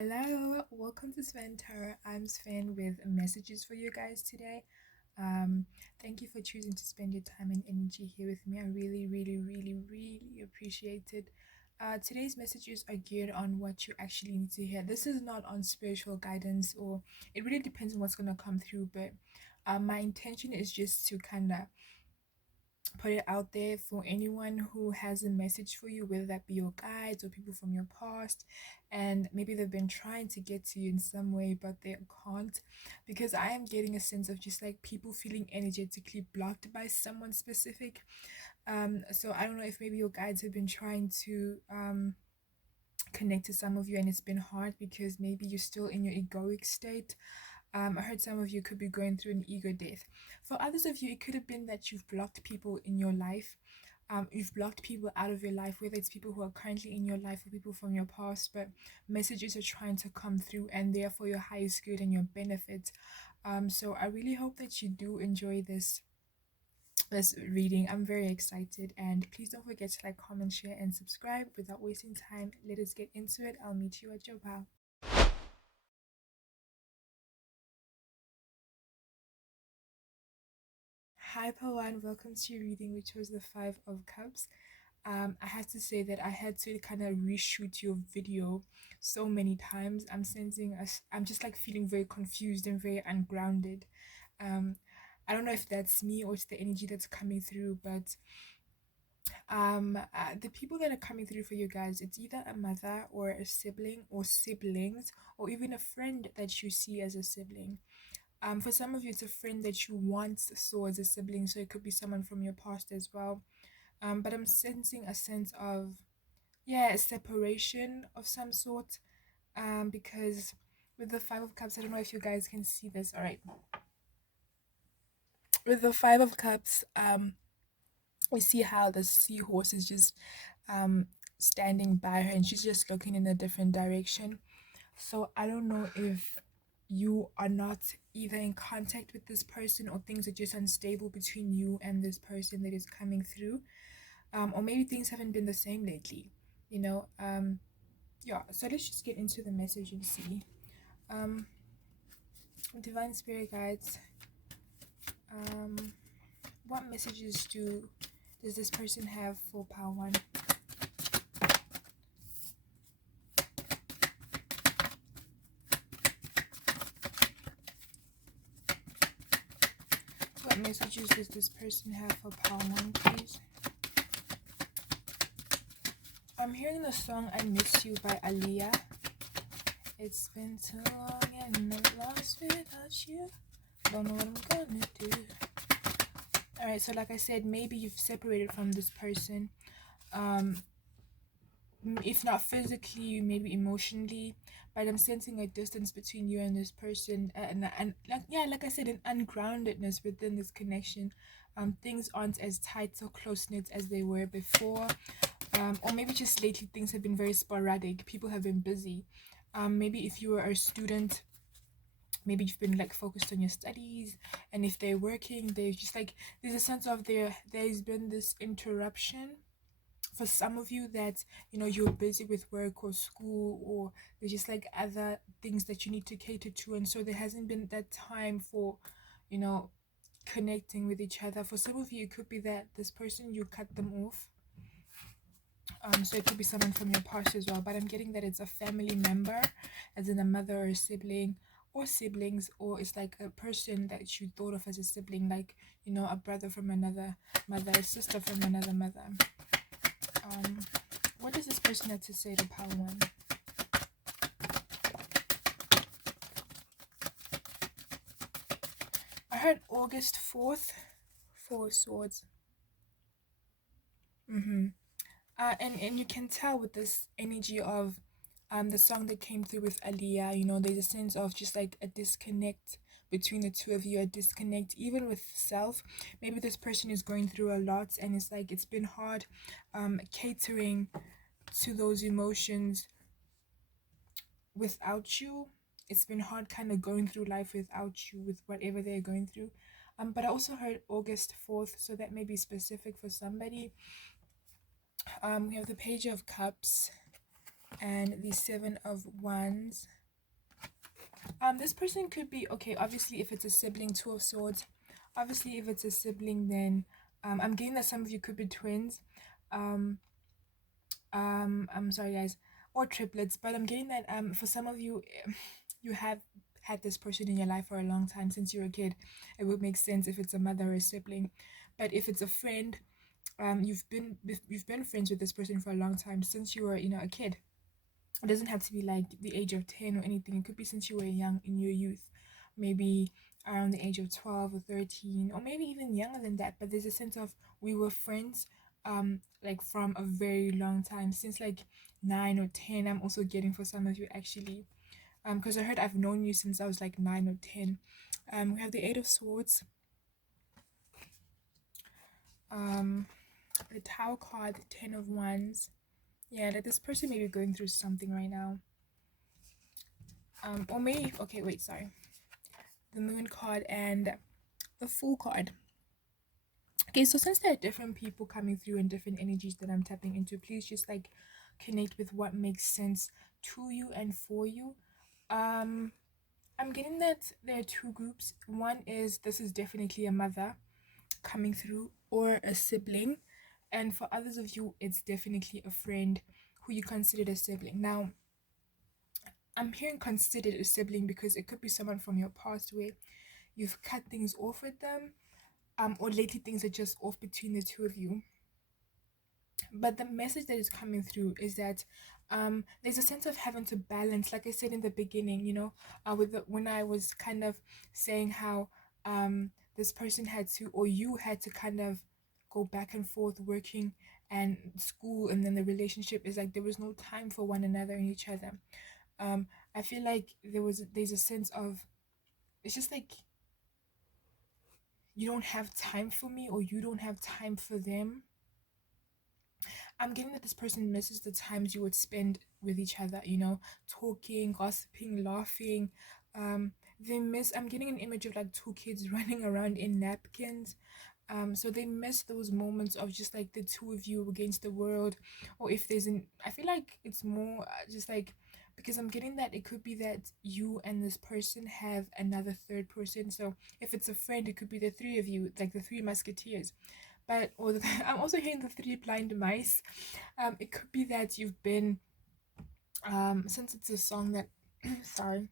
Hello, welcome to Sven Tarot. I'm Sven with messages for you guys today. Thank you for choosing to spend your time and energy here with me. I really appreciate it. Today's messages are geared on what you actually need to hear. This is not on spiritual guidance, or it really depends on what's gonna come through. But my intention is just to kind of put it out there for anyone who has a message for you, whether that be your guides or people from your past, and maybe they've been trying to get to you in some way but they can't, because I am getting a sense of just like people feeling energetically blocked by someone specific. So I don't know if maybe your guides have been trying to connect to some of you and it's been hard because maybe you're still in your egoic state. I heard some of you could be going through an ego death. For others of you, it could have been that you've blocked people in your life. You've blocked people out of your life, whether it's people who are currently in your life or people from your past, but messages are trying to come through and they're for your highest good and your benefit. So I really hope that you do enjoy this reading. I'm very excited, and please don't forget to like, comment, share, and subscribe. Without wasting time, let us get into it. I'll meet you at your pal. Hi Pawan, welcome to your reading, which was the Five of Cups. I have to say that I had to kind of reshoot your video so many times. I'm sensing us. I'm just like feeling very confused and very ungrounded. Um, I don't know if that's me or it's the energy that's coming through, but the people that are coming through for you guys, it's either a mother or a sibling or siblings or even a friend that you see as a sibling. For some of you, it's a friend that you once saw as a sibling, so it could be someone from your past as well. But I'm sensing a sense of, yeah, a separation of some sort. Because with the Five of Cups, I don't know if you guys can see this. All right, with the Five of Cups, we see how the seahorse is just standing by her, and she's just looking in a different direction. So I don't know if you are not either in contact with this person or things are just unstable between you and this person that is coming through. Or maybe things haven't been the same lately, you know. Yeah, so let's just get into the message and see. Um, Divine Spirit Guides, um, what messages does this person have for Power One? What messages does this person have for Power One, please? I'm hearing the song I Miss You by Aaliyah. It's been too long and I'm lost without you. Don't know what I'm gonna do. Alright, so like I said, maybe you've separated from this person. If not physically, maybe emotionally, but I'm sensing a distance between you and this person, and like, yeah, like I said, an ungroundedness within this connection. Things aren't as tight or close knit as they were before. Or maybe just lately things have been very sporadic. People have been busy. Maybe if you were a student, maybe you've been like focused on your studies, and if they're working, they're just like, there's a sense of there's been this interruption for some of you, that you're busy with work or school, or there's just like other things that you need to cater to, and so there hasn't been that time for you know connecting with each other. For some of you, it could be that this person, you cut them off. So it could be someone from your past as well, but I'm getting that it's a family member, as in a mother or a sibling or siblings, or it's like a person that you thought of as a sibling, like a brother from another mother, a sister from another mother. What does this person have to say to Power One? I heard August 4th, Four of Swords. And you can tell with this energy of the song that came through with Aliyah, there's a sense of just like a disconnect between the two of you, a disconnect even with self. Maybe this person is going through a lot, and it's like it's been hard catering to those emotions without you. It's been hard kind of going through life without you, with whatever they're going through. But I also heard August 4th, so that may be specific for somebody. We have the Page of Cups, and the Seven of Wands. This person could be, okay, obviously if it's a sibling, Two of Swords. Obviously if it's a sibling, then I'm getting that some of you could be twins. Um, I'm sorry guys, or triplets, but I'm getting that for some of you, you have had this person in your life for a long time since you were a kid. It would make sense if it's a mother or a sibling, but if it's a friend, you've been friends with this person for a long time since you were, a kid. It doesn't have to be like the age of 10 or anything. It could be since you were young, in your youth, maybe around the age of 12 or 13, or maybe even younger than that. But there's a sense of we were friends like from a very long time, since like 9 or 10. I'm also getting for some of you actually, because I heard I've known you since I was like 9 or 10. We have the Eight of Swords, um the Tower card, the Ten of Wands. Yeah, that this person may be going through something right now. Or maybe, okay, wait, sorry. The Moon card and the Fool card. Okay, so since there are different people coming through and different energies that I'm tapping into, please just like connect with what makes sense to you and for you. Um, I'm getting that there are two groups. One is this is definitely a mother coming through or a sibling, and for others of you, it's definitely a friend who you considered a sibling. Now, I'm hearing considered a sibling because it could be someone from your past where you've cut things off with them, or lately things are just off between the two of you. But the message that is coming through is that there's a sense of having to balance, like I said in the beginning, when I was kind of saying how this person had to, or you had to kind of go back and forth working and school, and then the relationship is like there was no time for one another and each other. I feel like there's a sense of, it's just like you don't have time for me or you don't have time for them. I'm getting that this person misses the times you would spend with each other, talking, gossiping, laughing. They miss, I'm getting an image of like two kids running around in napkins. So they miss those moments of just like the two of you against the world. Or if there's I feel like it's more just like, because I'm getting that it could be that you and this person have another third person. So if it's a friend, it could be the three of you, like the three musketeers. But I'm also hearing the three blind mice. It could be that you've been since it's a song that sorry,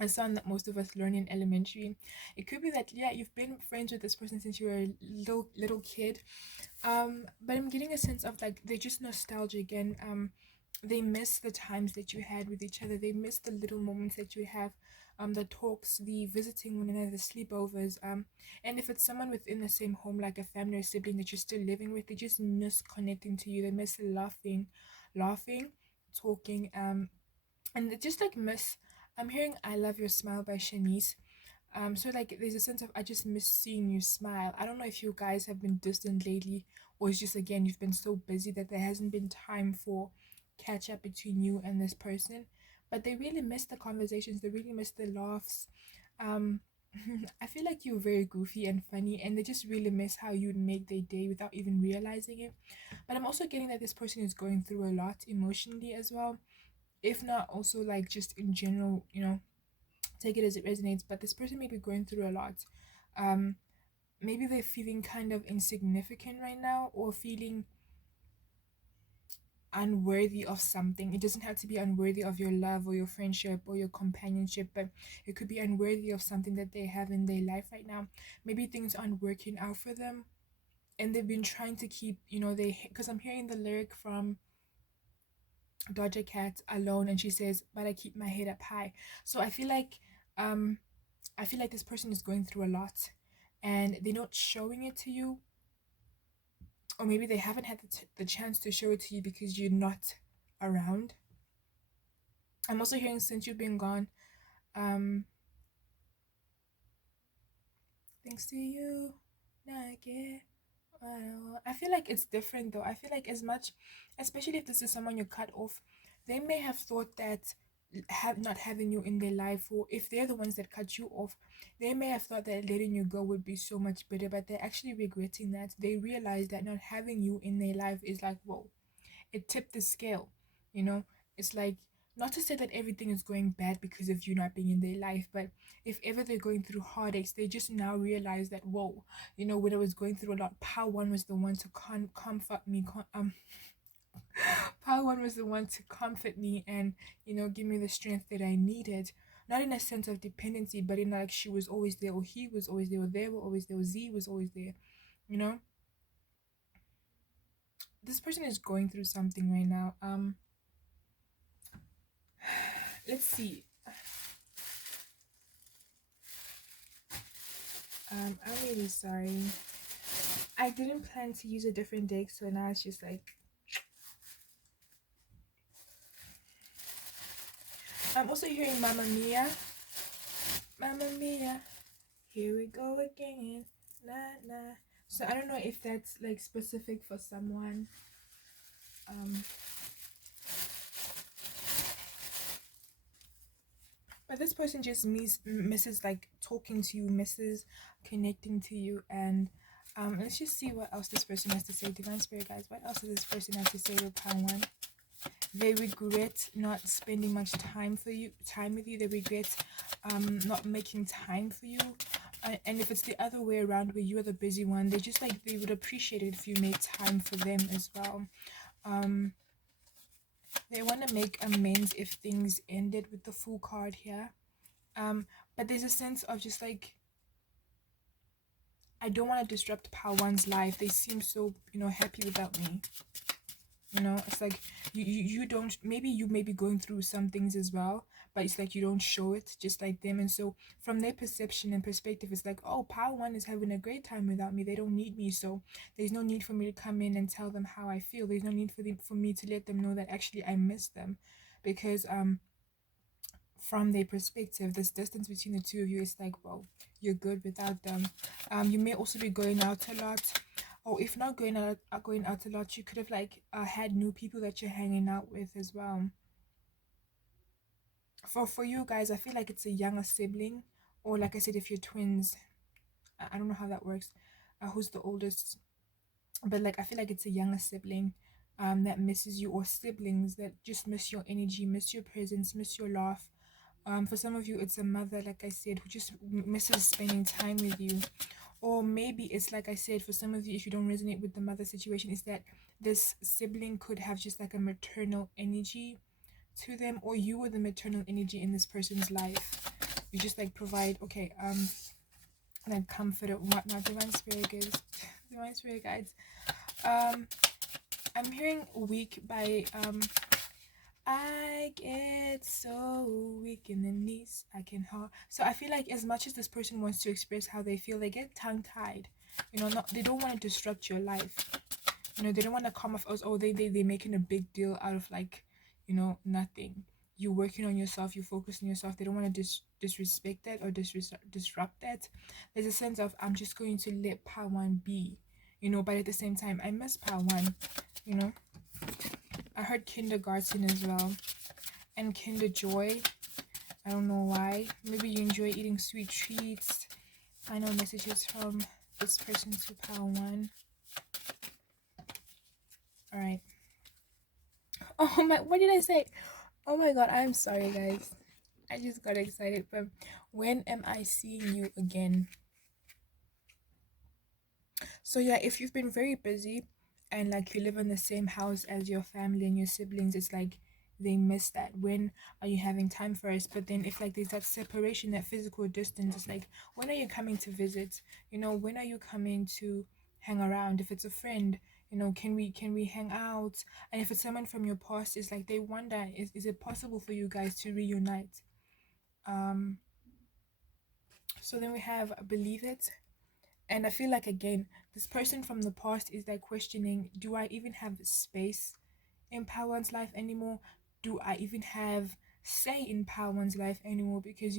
a song that most of us learn in elementary. It could be that, yeah, you've been friends with this person since you were a little kid. But I'm getting a sense of like they're just nostalgic, and they miss the times that you had with each other. They miss the little moments that you have, the talks, the visiting one another, the sleepovers. And if it's someone within the same home, like a family or sibling that you're still living with, they just miss connecting to you. They miss laughing, talking, and they just like miss. I'm hearing "I Love Your Smile" by Shanice. So like there's a sense of I just miss seeing you smile. I don't know if you guys have been distant lately, or it's just again you've been so busy that there hasn't been time for catch up between you and this person. But they really miss the conversations, they really miss the laughs. Um I feel like you're very goofy and funny, and they just really miss how you'd make their day without even realizing it. But I'm also getting that this person is going through a lot emotionally as well, if not also like just in general, take it as it resonates. But this person may be going through a lot. um Maybe they're feeling kind of insignificant right now, or feeling unworthy of something. It doesn't have to be unworthy of your love or your friendship or your companionship, but it could be unworthy of something that they have in their life right now. Maybe things aren't working out for them, and they've been trying to keep, because I'm hearing the lyric from Doja Cat, Alone, and she says, "But I keep my head up high." So um I feel like this person is going through a lot, and they're not showing it to you, or maybe they haven't had the chance to show it to you because you're not around. I'm also hearing since you've been gone, um, thanks to you, now I get. I feel like it's different though. I feel like as much, especially if this is someone you cut off, they may have thought that have not having you in their life, or if they're the ones that cut you off, they may have thought that letting you go would be so much better, but they're actually regretting that. They realize that not having you in their life is like, whoa, it tipped the scale, you know. It's like, not to say that everything is going bad because of you not being in their life, but if ever they're going through heartaches, they just now realize that, whoa, when I was going through a lot, Power One was the one to comfort me. Power One was the one to comfort me and, give me the strength that I needed. Not in a sense of dependency, but in like she was always there, or he was always there, or they were always there, or Z was always there. You know, this person is going through something right now. Let's see. I'm really sorry. I didn't plan to use a different deck, so now it's just like, I'm also hearing Mamma Mia. Mamma Mia. Here we go again. Nah, nah. So I don't know if that's like specific for someone. Um, but this person just misses like talking to you, misses connecting to you, and let's just see what else this person has to say. Divine Spirit guys, what else does this person have to say with Pound One? They regret not spending much time with you. They regret not making time for you. And if it's the other way around where you are the busy one, they just like, they would appreciate it if you made time for them as well. They want to make amends if things ended with the Fool card here. But there's a sense of just like, I don't want to disrupt Power One's life. They seem so, happy without me. It's like you don't, maybe you may be going through some things as well, but it's like you don't show it just like them. And so from their perception and perspective, it's like, oh, Power One is having a great time without me. They don't need me, so there's no need for me to come in and tell them how I feel. There's no need for me to let them know that actually I miss them, because from their perspective, this distance between the two of you is like, well, you're good without them. You may also be going out a lot, or if not going out a lot, you could have like had new people that you're hanging out with as well. For you guys, I feel like it's a younger sibling, or like I said, if you're twins, I don't know how that works. Who's the oldest? But like I feel like it's a younger sibling that misses you, or siblings that just miss your energy, miss your presence, miss your laugh. For some of you, it's a mother, like I said, who just misses spending time with you. Or maybe it's like I said, for some of you, if you don't resonate with the mother situation, is that this sibling could have just like a maternal energy to them, or you were the maternal energy in this person's life. You just like provide, okay, like comfort or whatnot. Divine Spirit guides. Divine Spirit guides. I'm hearing weak by I get so weak in the knees, I can hardly. So I feel like as much as this person wants to express how they feel, they get tongue-tied. They don't want to disrupt your life. They don't want to come off as, oh, they're making a big deal out of like, nothing. You're working on yourself, you focus on yourself. They don't want to disrespect that or disrupt that. There's a sense of, I'm just going to let Power One be, but at the same time, I miss Power One, I heard kindergarten as well, and kinder joy. I don't know why. Maybe you enjoy eating sweet treats. Final messages from this person to Power One. Alright. Oh my, what did I say? Oh my god, I'm sorry guys. I just got excited. But when am I seeing you again? So yeah, if you've been very busy and like you live in the same house as your family and your siblings, it's like they miss that. When are you having time for us? But then if like there's that separation, that physical distance, it's like, when are you coming to visit? When are you coming to hang around? If it's a friend, can we hang out? And if it's someone from your past, it's like they wonder, is it possible for you guys to reunite? um so then we have believe it. And I feel like, again, this person from the past is like questioning, do I even have space in Power's life anymore? Do I even have say in Power's life anymore? Because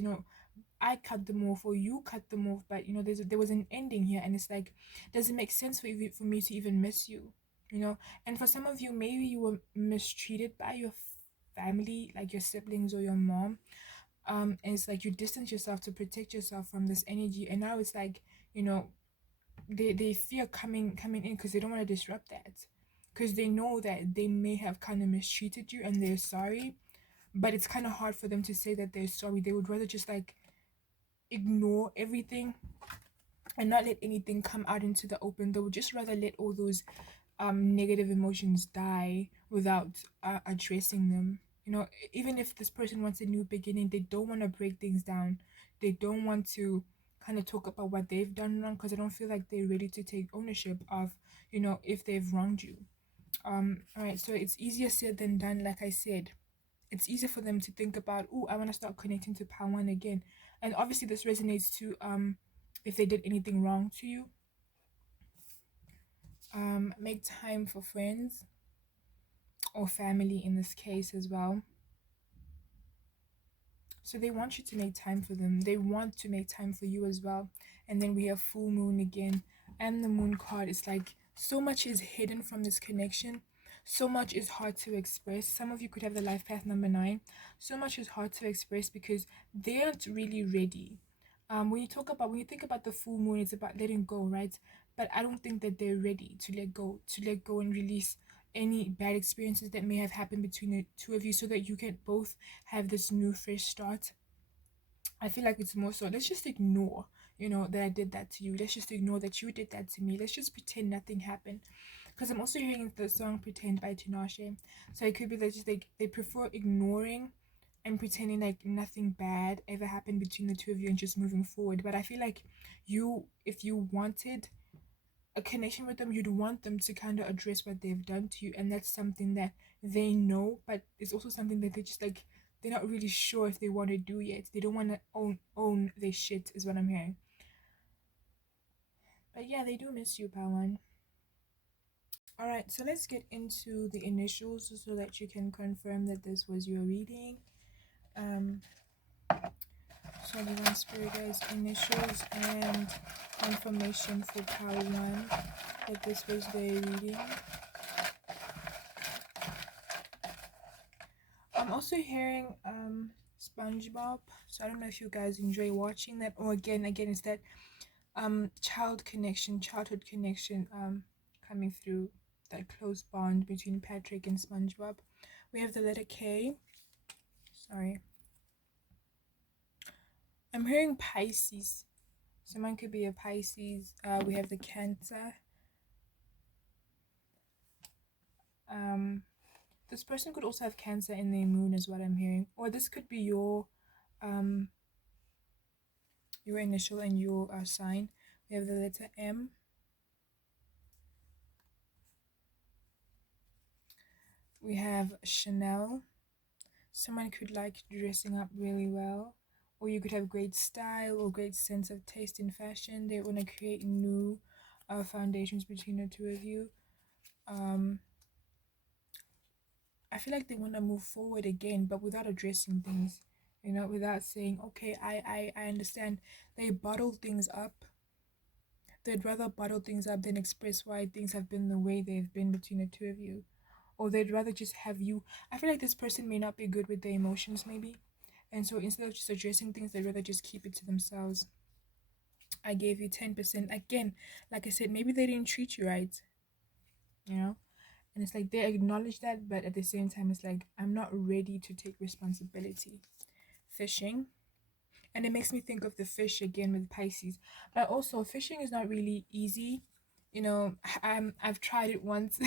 I cut them off, or you cut them off, but there was an ending here, and it's like, does it make sense for me to even miss you? And for some of you, maybe you were mistreated by your family, like your siblings or your mom. And it's like you distance yourself to protect yourself from this energy, and now it's like, they fear coming in because they don't want to disrupt that. because they know that they may have kind of mistreated you and they're sorry, but it's kind of hard for them to say that they're sorry. They would rather just like ignore everything and not let anything come out into the open. They would just rather let all those negative emotions die without addressing them. You know, even if this person wants a new beginning, they don't want to break things down. They don't want to kind of talk about what they've done wrong because I don't feel like they're ready to take ownership of, you know, if they've wronged you. All right, so it's easier said than done, like I said. It's easier for them to think about, oh, I want to start connecting to Power One again. And obviously this resonates to if they did anything wrong to you. Make time for friends or family in this case as well. So they want you to make time for them. They want to make time for you as well. And then we have full moon again. And the moon card is like so much is hidden from this connection. So much is hard to express. Some of you could have the life path number 9. So much is hard to express because they aren't really ready. When you think about the full moon, it's about letting go, right? But I don't think that they're ready to let go and release any bad experiences that may have happened between the two of you so that you can both have this new fresh start. I feel like it's more so let's just ignore, you know, that I did that to you. Let's just ignore that you did that to me. Let's just pretend nothing happened. Because I'm also hearing the song Pretend by Tinashe. So it could be that just like they prefer ignoring and pretending like nothing bad ever happened between the two of you and just moving forward. But I feel like if you wanted a connection with them, you'd want them to kind of address what they've done to you, and that's something that they know, but it's also something that they just like they're not really sure if they want to do yet. They don't want to own their shit, is what I'm hearing. But yeah, they do miss you, Pawan. All right, so let's get into the initials so that you can confirm that this was your reading. Um, so Divine Spirit guys, initials and confirmation for Power One that this was their reading. I'm also hearing SpongeBob, so I don't know if you guys enjoy watching that. Or again, it's that childhood connection coming through, that close bond between Patrick and SpongeBob. We have the letter K. Sorry. I'm hearing Pisces. Someone could be a Pisces. We have the Cancer. This person could also have Cancer in their moon, is what I'm hearing. Or this could be your initial and your sign. We have the letter M. We have Chanel. Someone could like dressing up really well, or you could have great style or great sense of taste in fashion. They want to create new foundations between the two of you. I feel like they want to move forward again, but without addressing things, you know, without saying, okay, I understand. They bottle things up. They'd rather bottle things up than express why things have been the way they've been between the two of you. Or they'd rather just have you. I feel like this person may not be good with their emotions, maybe. And so instead of just addressing things, they'd rather just keep it to themselves. I gave you 10%. Again, like I said, maybe they didn't treat you right, you know? And it's like they acknowledge that, but at the same time, it's like, I'm not ready to take responsibility. Fishing. And it makes me think of the fish again with Pisces. But also, fishing is not really easy. You know, I've tried it once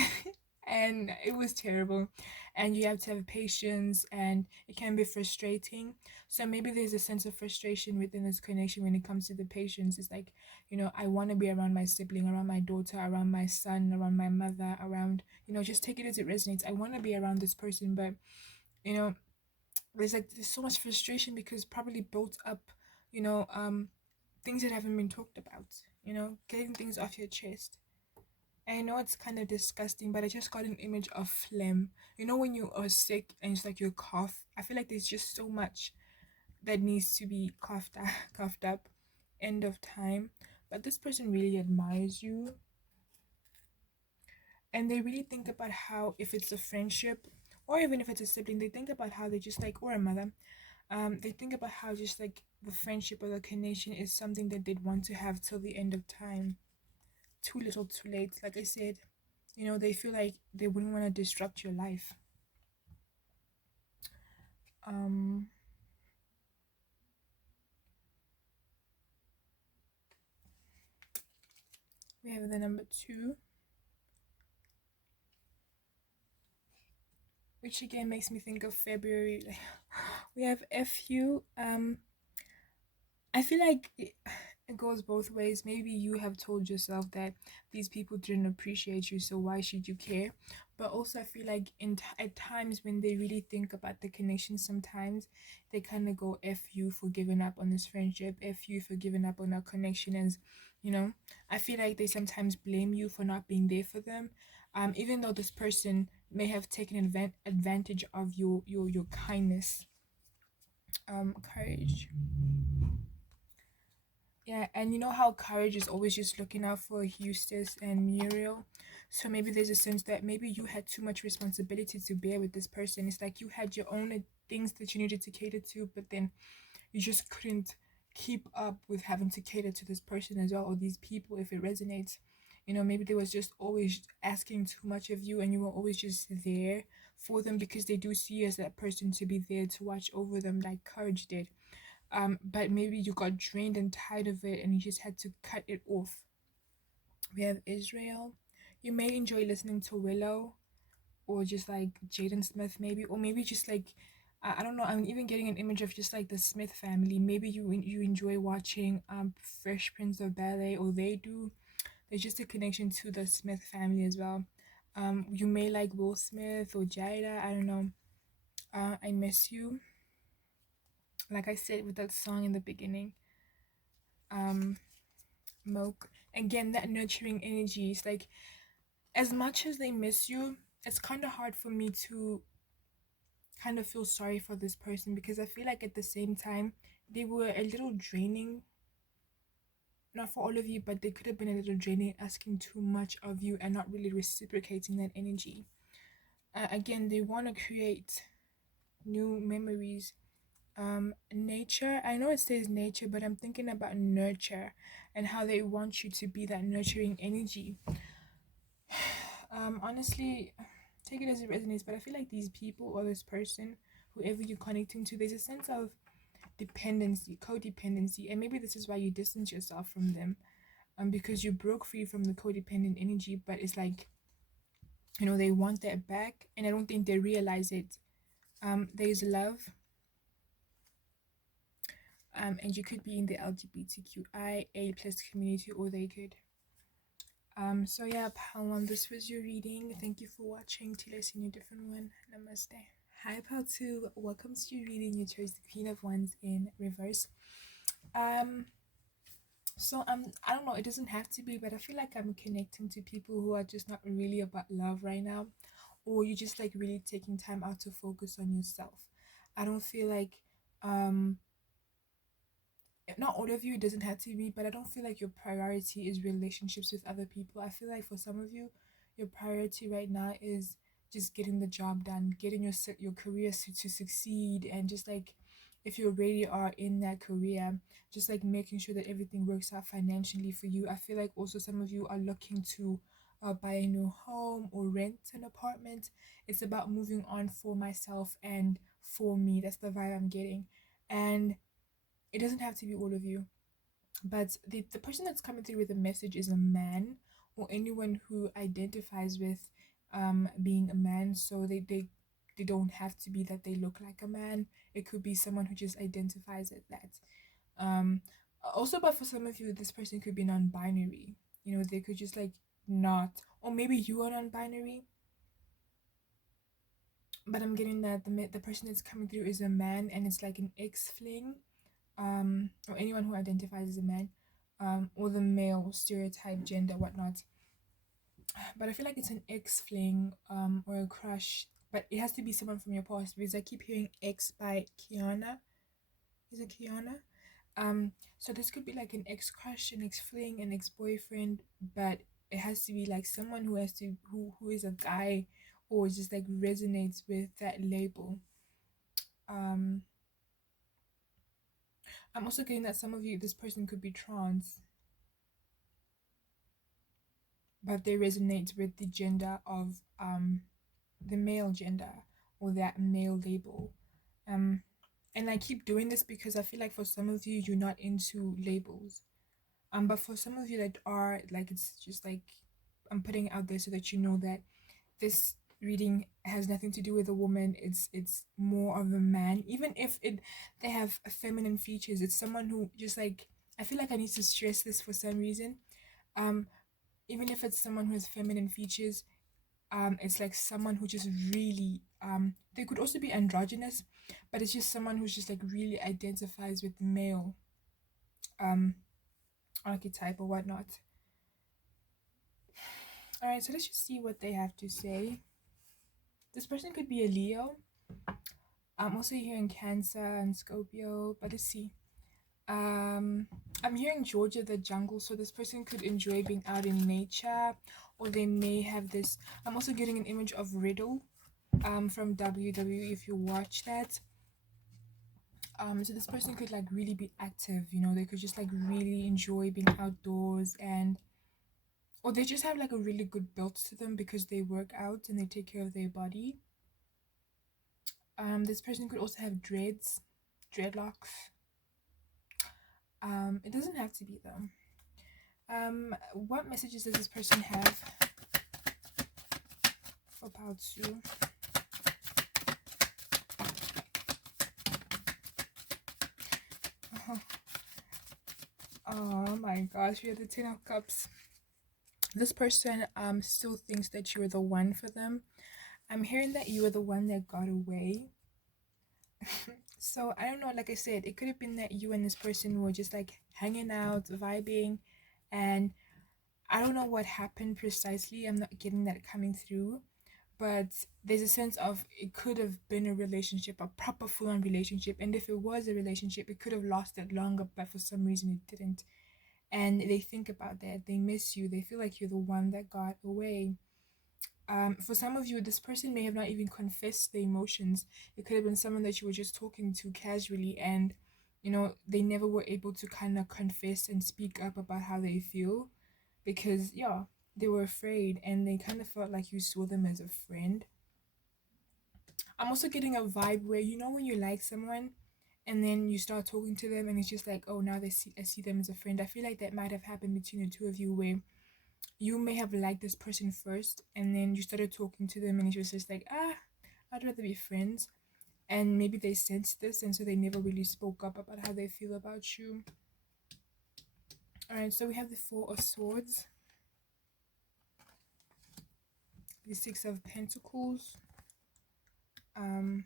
and it was terrible. And you have to have patience and it can be frustrating. So maybe there's a sense of frustration within this connection when it comes to the patience. It's like, you know, I want to be around my sibling, around my daughter, around my son, around my mother, around, you know, just take it as it resonates. I want to be around this person, but, you know, there's so much frustration because probably built up, you know, things that haven't been talked about, you know, getting things off your chest. I know it's kind of disgusting, but I just got an image of phlegm. You know, when you are sick and it's like you cough, I feel like there's just so much that needs to be coughed up. End of time. But this person really admires you. And they really think about how, if it's a friendship or even if it's a sibling, they think about how they just like, or a mother, they think about how just like the friendship or the connection is something that they'd want to have till the end of time. Too little, too late. Like I said, They feel like they wouldn't want to disrupt your life. Um, we have the number 2, which again makes me think of February. We have FU. I feel like it goes both ways. Maybe you have told yourself that these people didn't appreciate you, so why should you care? But also, I feel like at times when they really think about the connection, sometimes they kind of go "f you" for giving up on this friendship, "f you" for giving up on our connection, and you know, I feel like they sometimes blame you for not being there for them, even though this person may have taken advantage of your kindness. Courage. Yeah, and you know how Courage is always just looking out for Eustace and Muriel? So maybe there's a sense that maybe you had too much responsibility to bear with this person. It's like you had your own things that you needed to cater to, but then you just couldn't keep up with having to cater to this person as well, or these people if it resonates. Maybe they was just always asking too much of you and you were always just there for them because they do see you as that person to be there to watch over them like Courage did. But maybe you got drained and tired of it and you just had to cut it off. We have Israel. You may enjoy listening to Willow or just like Jaden Smith, maybe, or maybe just like I don't know. I'm even getting an image of just like the Smith family. Maybe you enjoy watching Fresh Prince of Ballet, or they do. There's just a connection to the Smith family as well. You may like Will Smith or Jada. I don't know. I miss you. Like I said with that song in the beginning. Um, Moke. Again, that nurturing energy is like, as much as they miss you, it's kind of hard for me to kind of feel sorry for this person because I feel like at the same time they were a little draining. Not for all of you, but they could have been a little draining, asking too much of you and not really reciprocating that energy. Again, they want to create new memories. Nature, I know it says nature, but I'm thinking about nurture and how they want you to be that nurturing energy. Honestly, take it as it resonates, but I feel like these people or this person, whoever you're connecting to, there's a sense of dependency, codependency, and maybe this is why you distance yourself from them, because you broke free from the codependent energy, but it's like, they want that back, and I don't think they realize it. There's love, and you could be in the LGBTQIA plus community, or they could. So yeah, Pawan, this was your reading. Thank you for watching. Till I see you in a different one. Namaste. Hi, Pal2. Welcome to your reading. You chose the Queen of Wands in reverse. So I don't know. It doesn't have to be, but I feel like I'm connecting to people who are just not really about love right now, or you just like really taking time out to focus on yourself. I don't feel like not all of you, it doesn't have to be, but I don't feel like your priority is relationships with other people. I feel like for some of you, your priority right now is just getting the job done, getting your career to succeed, and just like if you already are in that career, just like making sure that everything works out financially for you. I feel like also some of you are looking to buy a new home or rent an apartment. It's about moving on for myself and for me. That's the vibe I'm getting. And it doesn't have to be all of you, but the person that's coming through with a message is a man, or anyone who identifies with being a man. So they don't have to be that they look like a man. It could be someone who just identifies as that. um Also, but for some of you, this person could be non-binary. They could just like not, or maybe you are non-binary, but I'm getting that the person that's coming through is a man, and it's like an ex-fling, or anyone who identifies as a man, or the male stereotype, gender, whatnot. But I feel like it's an ex fling, or a crush, but it has to be someone from your past because I keep hearing ex by Kiana. Is it Kiana? So this could be like an ex crush, an ex fling, an ex boyfriend, but it has to be like someone who is a guy, or just like resonates with that label. Um, I'm also getting that some of you, this person could be trans. but they resonate with the gender of the male gender, or that male label. Um, and I keep doing this because I feel like for some of you, you're not into labels. But for some of you that are, like, it's just like I'm putting it out there so that you know that this reading has nothing to do with a woman. It's more of a man. Even if it they have feminine features, it's someone who just like, I feel like I need to stress this for some reason. Um, Even if it's someone who has feminine features, it's like someone who just really they could also be androgynous, but it's just someone who's just like really identifies with the male um archetype or whatnot. All right, so let's just see what they have to say. This person could be a Leo. I'm also hearing Cancer and Scorpio, but let's see. I'm hearing Georgia the jungle, so this person could enjoy being out in nature, or they may have this. I'm also getting an image of Riddle, from WWE, if you watch that. So this person could like really be active, they could just like really enjoy being outdoors, and or they just have like a really good build to them because they work out and they take care of their body. This person could also have dreadlocks. It doesn't have to be though. What messages does this person have for part 2? Oh my gosh, we have the 10 of cups. This person still thinks that you're the one for them. I'm hearing that you were the one that got away. So I don't know, like I said, it could have been that you and this person were just like hanging out, vibing, and I don't know what happened precisely. I'm not getting that coming through, but there's a sense of it could have been a relationship, a proper full-on relationship, and if it was a relationship, it could have lasted longer, but for some reason it didn't. And they think about that, they miss you, they feel like you're the one that got away. For some of you, this person may have not even confessed the emotions. It could have been someone that you were just talking to casually, and they never were able to kind of confess and speak up about how they feel because, yeah, they were afraid and they kind of felt like you saw them as a friend. I'm also getting a vibe where, when you like someone and then you start talking to them and it's just like, oh, now I see them as a friend. I feel like that might have happened between the two of you, where you may have liked this person first and then you started talking to them and it was just like, I'd rather be friends. And maybe they sensed this and so they never really spoke up about how they feel about you. All right, so we have the 4 of Swords, the 6 of Pentacles, and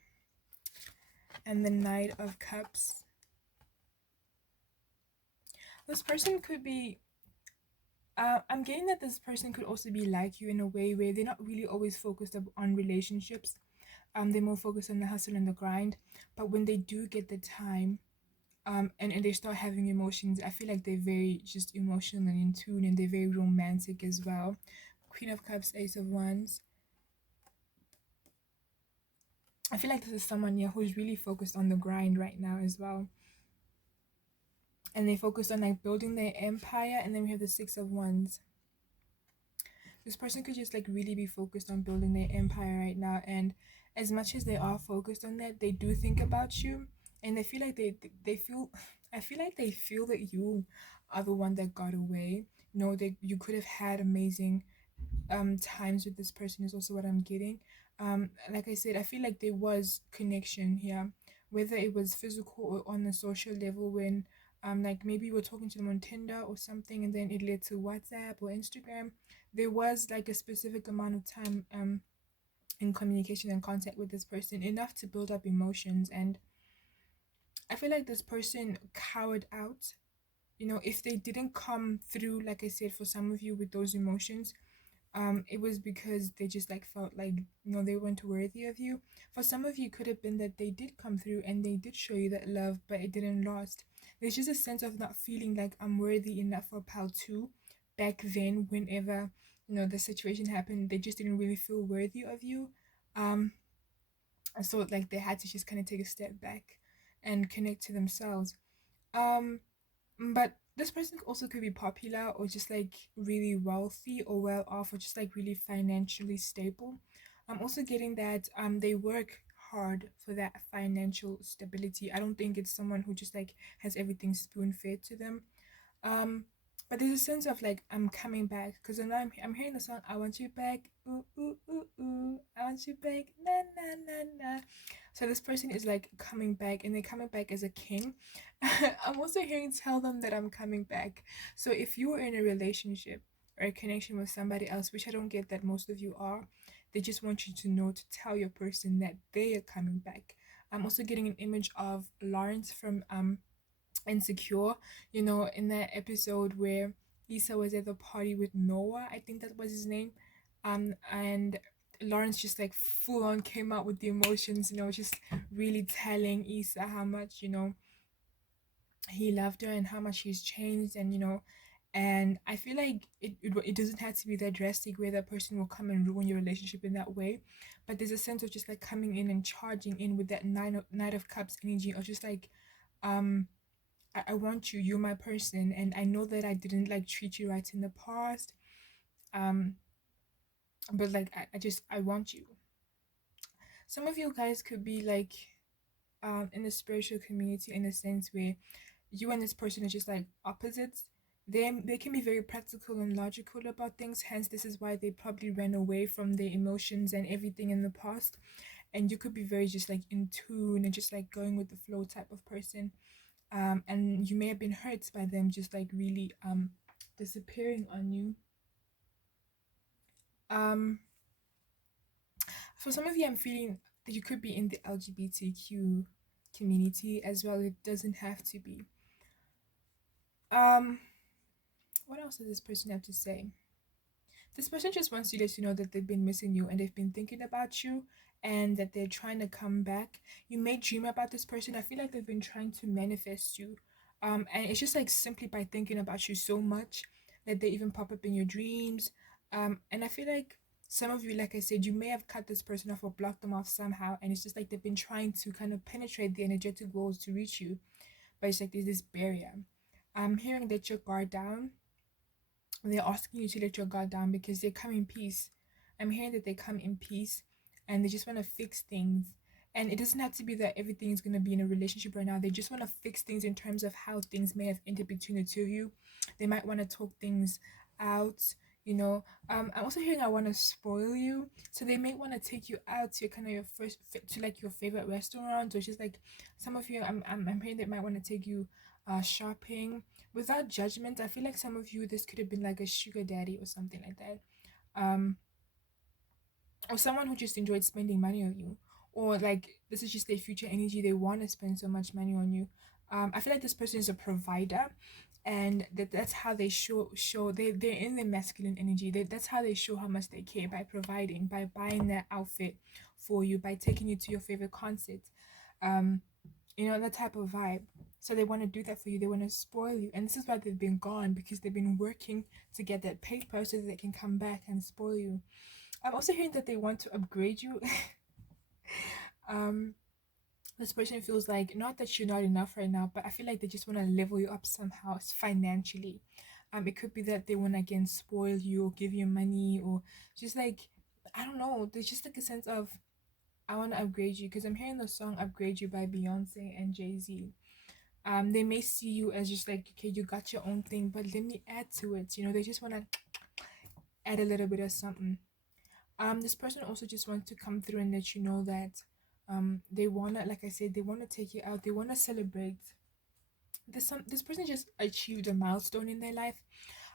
the Knight of Cups. This person could be, I'm getting that this person could also be like you in a way where they're not really always focused on relationships. They're more focused on the hustle and the grind. But when they do get the time, and they start having emotions, I feel like they're very just emotional and in tune, and they're very romantic as well. Queen of Cups, Ace of Wands. I feel like this is someone, yeah, who's really focused on the grind right now as well. And they focused on like building their empire. And then we have the 6 of Wands. This person could just like really be focused on building their empire right now, and as much as they are focused on that, they do think about you, and they feel like they feel I feel like they feel that you are the one that got away. That you could have had amazing times with this person is also what I'm getting. Like I said, I feel like there was connection here, whether it was physical or on a social level, when like maybe we're talking to them on Tinder or something and then it led to WhatsApp or Instagram. There was like a specific amount of time in communication and contact with this person, enough to build up emotions. And I feel like this person cowered out. If they didn't come through, like I said, for some of you with those emotions, it was because they just like felt like they weren't worthy of you. For some of you, it could have been that they did come through and they did show you that love, but it didn't last. There's just a sense of not feeling like I'm worthy enough for pal 2 back then. Whenever the situation happened, they just didn't really feel worthy of you. So like they had to just kind of take a step back and connect to themselves. But this person also could be popular or just like really wealthy or well off or just like really financially stable. I'm also getting that they work hard for that financial stability. I don't think it's someone who just like has everything spoon fed to them. um, but there's a sense of like I'm coming back because now I'm hearing the song "I Want You Back." Ooh ooh ooh ooh, I want you back. Na na na na. So this person is like coming back, and they're coming back as a king. I'm also hearing tell them that I'm coming back. So if you are in a relationship or a connection with somebody else, which I don't get that most of you are, they just want you to know to tell your person that they are coming back. I'm also getting an image of Lawrence from Insecure, in that episode where Issa was at the party with Noah, I think that was his name. And Lawrence just like full on came out with the emotions, just really telling Issa how much, he loved her and how much he's changed, and I feel like it doesn't have to be that drastic where that person will come and ruin your relationship in that way, but there's a sense of just like coming in and charging in with that Knight of Cups energy of just like, um I want you. You're my person, and I know that I didn't like treat you right in the past. Um, but like I want you. Some of you guys could be like in the spiritual community in a sense where you and this person are just like opposites. They can be very practical and logical about things. Hence, this is why they probably ran away from their emotions and everything in the past. And you could be very just like in tune and just like going with the flow type of person. And you may have been hurt by them just like really disappearing on you. um for some of you, I'm feeling that you could be in the LGBTQ community as well. It doesn't have to be. um what else does this person have to say? This person just wants to let you know that they've been missing you and they've been thinking about you, and that they're trying to come back. You may dream about this person. I feel like they've been trying to manifest you. And it's just like simply by thinking about you so much that they even pop up in your dreams. And I feel like some of you, like I said, you may have cut this person off or blocked them off somehow, and it's just like they've been trying to kind of penetrate the energetic walls to reach you, but it's like there's this barrier. I'm hearing that your guard down. They're asking you to let your guard down because they come in peace. I'm hearing that they come in peace and they just want to fix things. And it doesn't have to be that everything is going to be in a relationship right now. They just want to fix things in terms of how things may have ended between the two of you. They might want to talk things out. I'm also hearing I want to spoil you. So they may want to take you out to kind of your to like your favorite restaurant, or just like some of you, I'm hearing they might want to take you shopping without judgment. I feel like some of you, this could have been like a sugar daddy or something like that. Um, or someone who just enjoyed spending money on you, or like this is just their future energy. They want to spend so much money on you. I feel like this person is a provider, and that's how they show they're in their masculine energy. That's how they show how much they care, by providing, by buying that outfit for you, by taking you to your favorite concert. Um, that type of vibe. So they want to do that for you. They want to spoil you. And this is why they've been gone, because they've been working to get that paper so that they can come back and spoil you. I'm also hearing that they want to upgrade you. um, this person feels like, not that you're not enough right now, but I feel like they just want to level you up somehow financially. It could be that they want to again spoil you or give you money, or just like, I don't know. There's just like a sense of, I want to upgrade you, because I'm hearing the song "Upgrade You" by Beyonce and Jay-Z. They may see you as just like, okay, you got your own thing, but let me add to it. They just want to add a little bit of something. This person also just wants to come through and let you know that they wanna, like I said, they wanna take you out. They wanna celebrate. This person just achieved a milestone in their life.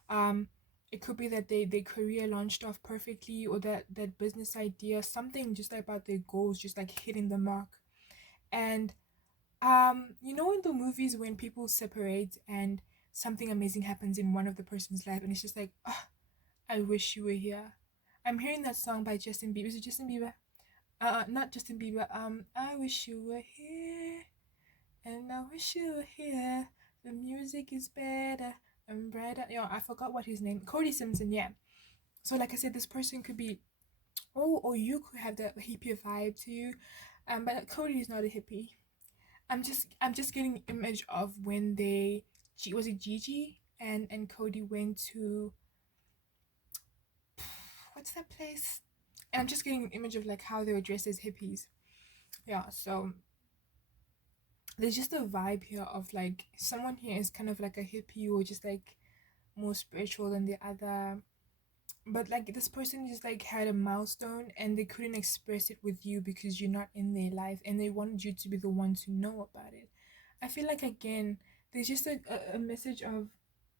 Um, it could be that their career launched off perfectly, or that business idea, something just like about their goals, just like hitting the mark. And in the movies when people separate and something amazing happens in one of the person's life, and it's just like, oh, I wish you were here. I'm hearing that song by Justin Bieber. Is it Justin Bieber? Not Justin Bieber. I wish you were here, and I wish you were here. The music is better and brighter. I forgot what his name. Cody Simpson. Yeah. So like I said, this person could be, or you could have that hippie vibe to you. But Cody is not a hippie. I'm just getting image of when they was it Gigi and Cody went to, what's that place? And I'm just getting an image of like how they were dressed as hippies. Yeah, so there's just a vibe here of like someone here is kind of like a hippie or just like more spiritual than the other. But like this person just like had a milestone and they couldn't express it with you because you're not in their life and they wanted you to be the one to know about it. I feel like again, there's just a message of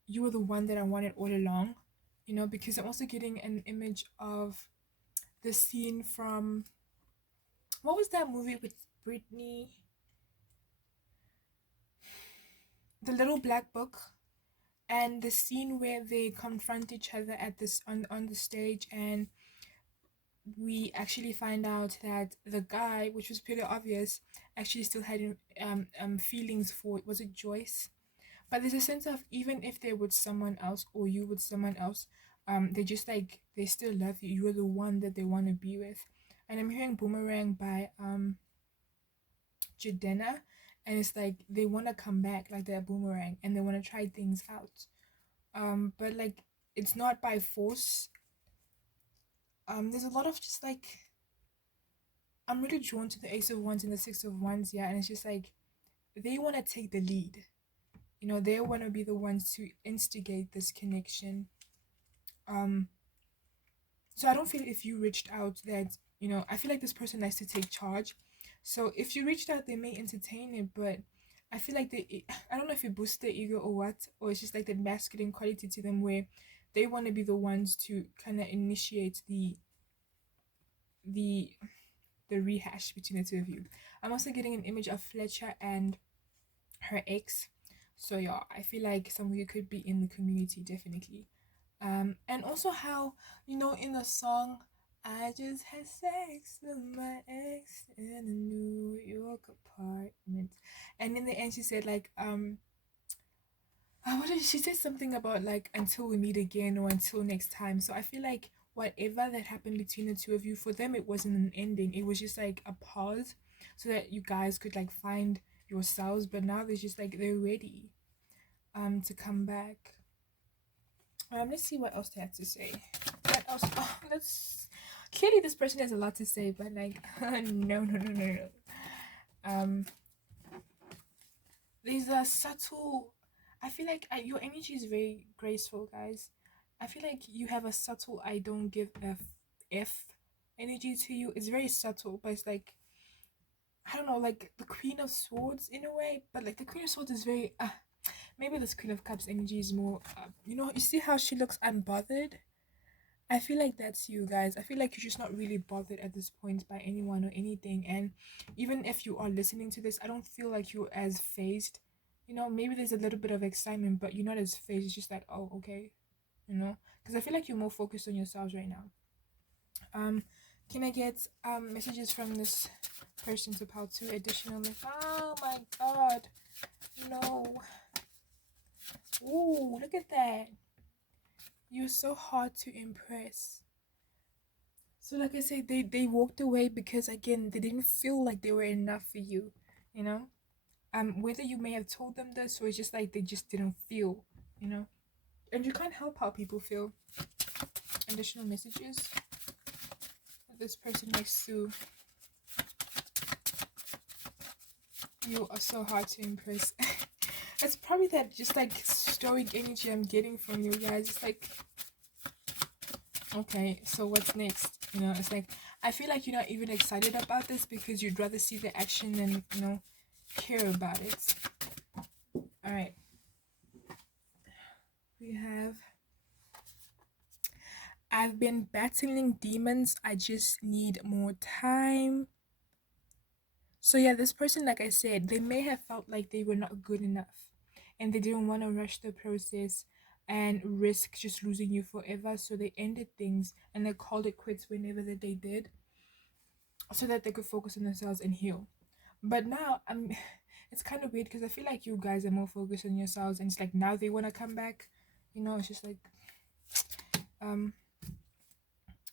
you were the one that I wanted all along, because I'm also getting an image of the scene from, what was that movie with Britney? The Little Black Book, and the scene where they confront each other at this on the stage, and we actually find out that the guy, which was pretty obvious, actually still had feelings for, was it Joyce? But there's a sense of even if they're with someone else or you with someone else, they just like they still love you. You're the one that they want to be with. And I'm hearing Boomerang by Jadena, and it's like they want to come back like that boomerang and they want to try things out. But like it's not by force. There's a lot of just like I'm really drawn to the Ace of Wands and the Six of Wands, yeah, and it's just like they want to take the lead. They want to be the ones to instigate this connection. Um, so I don't feel if you reached out that, I feel like this person likes to take charge. So if you reached out, they may entertain it, but I feel like I don't know if it boosts their ego or what, or it's just like that masculine quality to them where they want to be the ones to kind of initiate the the rehash between the two of you. I'm also getting an image of Fletcher and her ex. So yeah, I feel like some of you could be in the community, definitely. And also how, in the song, I just had sex with my ex in a New York apartment. And in the end she said like, what did she say, something about like until we meet again or until next time. So I feel like whatever that happened between the two of you, for them it wasn't an ending. It was just like a pause so that you guys could like find yourselves. But now they're just like they're ready to come back. Let's see what else they have to say. What else? Oh, let's. Clearly, this person has a lot to say, but like, no. Um, there's a subtle. I feel like your energy is very graceful, guys. I feel like you have a subtle "I don't give a f" energy to you. It's very subtle, but it's like I don't know, like the Queen of Swords in a way. But like the Queen of Swords is very. Maybe this Queen of Cups energy is more. You see how she looks unbothered. I feel like that's you guys. I feel like you're just not really bothered at this point by anyone or anything. And even if you are listening to this, I don't feel like you're as phased. Maybe there's a little bit of excitement, but you're not as phased. It's just like, oh, okay. Because I feel like you're more focused on yourselves right now. Can I get messages from this person to part 2 additional? Oh my god. No. Ooh, look at that. You're so hard to impress. So like I said, they walked away because again they didn't feel like they were enough for you, you know. Whether you may have told them this or it's just like they just didn't feel, and you can't help how people feel. Additional messages. This person next to you are so hard to impress. It's probably that just like stoic energy I'm getting from you guys. It's like, okay, so what's next? It's like I feel like you're not even excited about this because you'd rather see the action than care about it. All right, we have I've been battling demons, I just need more time. So yeah, this person, like I said, they may have felt like they were not good enough and they didn't want to rush the process and risk just losing you forever, so they ended things and they called it quits whenever that they did so that they could focus on themselves and heal. But now it's kind of weird because I feel like you guys are more focused on yourselves and it's like now they want to come back. It's just like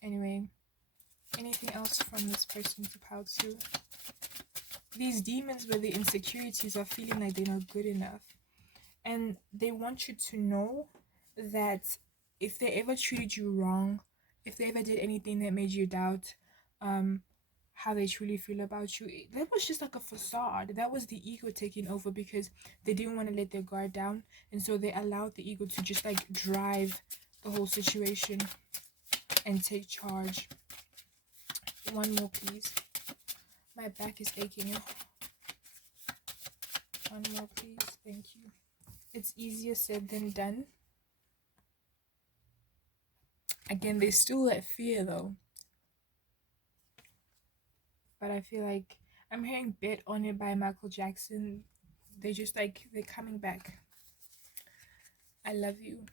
anyway, anything else from this person to pout to? These demons where the insecurities are feeling like they're not good enough. and they want you to know that if they ever treated you wrong, if they ever did anything that made you doubt um how they truly feel about you, that was just like a facade. That was the ego taking over because they didn't want to let their guard down, and so they allowed the ego to just like drive the whole situation and take charge. One more, please. My back is aching. One more, please. Thank you. It's easier said than done. Again, there's still that fear though. But I feel like I'm hearing Bet on It by Michael Jackson. They just like, they're coming back. I love you.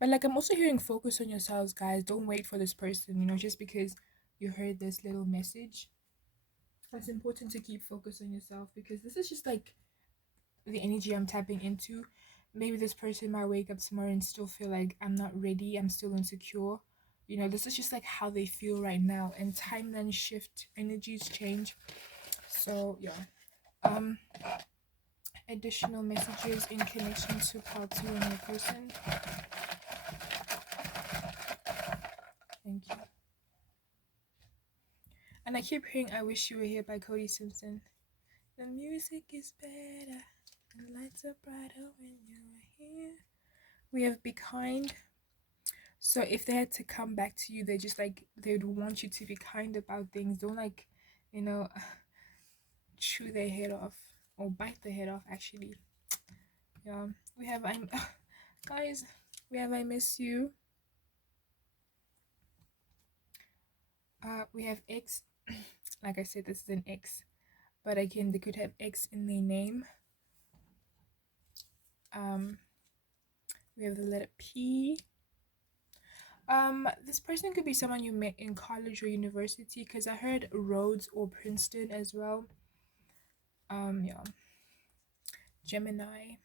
But like, I'm also hearing focus on yourselves, guys. Don't wait for this person, just because you heard this little message. It's important to keep focus on yourself because this is just like the energy I'm tapping into. Maybe this person might wake up tomorrow and still feel like I'm not ready, I'm still insecure. This is just like how they feel right now. And timeline shift, energies change. So yeah. Um additional messages in connection to part 2 on your person. Thank you. And I keep hearing I Wish You Were Here by Cody Simpson. The music is better and lights are brighter when you're here. We have Be Kind. So if they had to come back to you, they just like, they would want you to be kind about things. Don't like, chew their head off or bite their head off actually. Yeah. We have guys, we have I Miss You. We have X. Like I said, this is an X, but again, they could have X in their name. We have the letter P. This person could be someone you met in college or university, because I heard Rhodes or Princeton as well. Yeah. Gemini.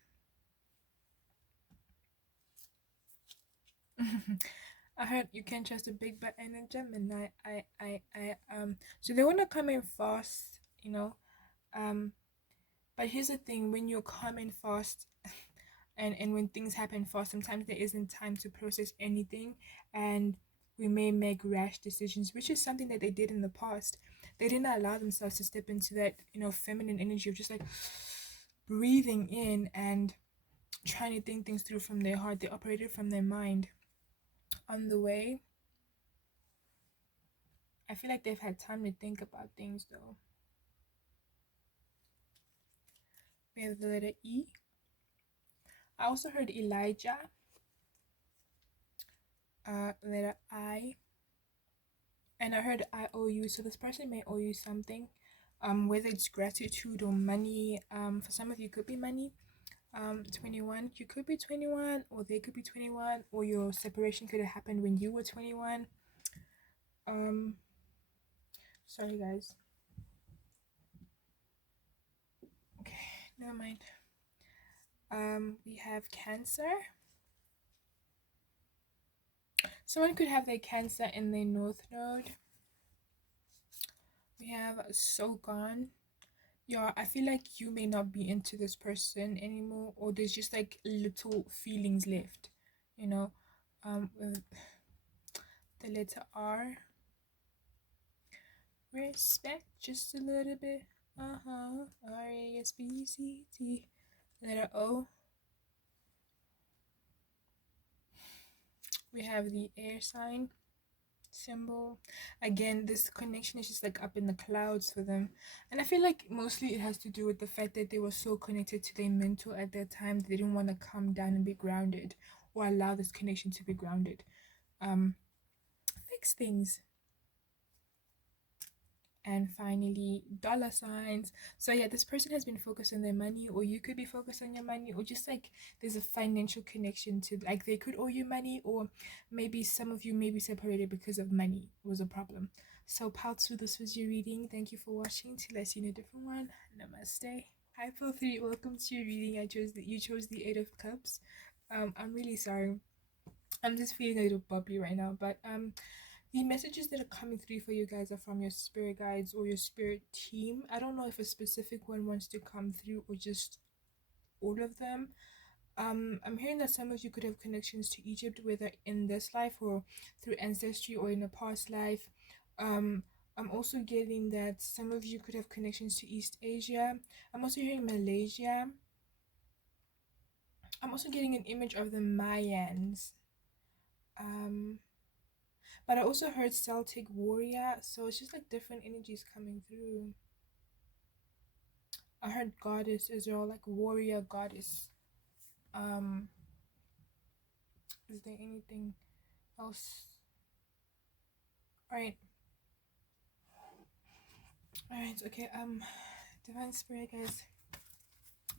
I heard you can't trust a big butt and a Gemini. So they want to come in fast, but here's the thing: when you're coming fast, and when things happen fast, sometimes there isn't time to process anything, and we may make rash decisions, which is something that they did in the past. They didn't allow themselves to step into that, feminine energy of just like breathing in and trying to think things through from their heart. They operated from their mind. On the way, I feel like they've had time to think about things though. We have the letter E. I also heard Elijah. Letter I. And I heard I owe you. So this person may owe you something. Whether it's gratitude or money. For some of you, it could be money. 21. You could be 21, or they could be 21, or your separation could have happened when you were 21. Sorry guys. Okay, never mind. We have Cancer. Someone could have their Cancer in their North Node. We have So Gone. Yeah, I feel like you may not be into this person anymore, or there's just like little feelings left, with the letter R. Respect just a little bit. RASBCT. Letter O. We have the air sign symbol. Again, this connection is just like up in the clouds for them, and I feel like mostly it has to do with the fact that they were so connected to their mental at that time. They didn't want to come down and be grounded, or allow this connection to be grounded. Fix things. And finally, dollar signs. So yeah, this person has been focused on their money, or you could be focused on your money, or just like there's a financial connection to, like, they could owe you money, or maybe some of you may be separated because of money was a problem. So part 2, this was your reading. Thank you for watching. Till I see you in a different one. Namaste. Hi Paul 3, welcome to your reading. You chose the 8 of Cups. I'm really sorry. I'm just feeling a little bubbly right now, but the messages that are coming through for you guys are from your spirit guides or your spirit team. I don't know if a specific one wants to come through or just all of them. I'm hearing that some of you could have connections to Egypt, whether in this life or through ancestry or in a past life. Um, I'm also getting that some of you could have connections to East Asia. I'm also hearing Malaysia. I'm also getting an image of the Mayans. Um, but I also heard Celtic warrior, so it's just like different energies coming through. I heard goddess as well, like warrior goddess. Um, is there anything else? All right, all right, okay. Divine spirit, guys.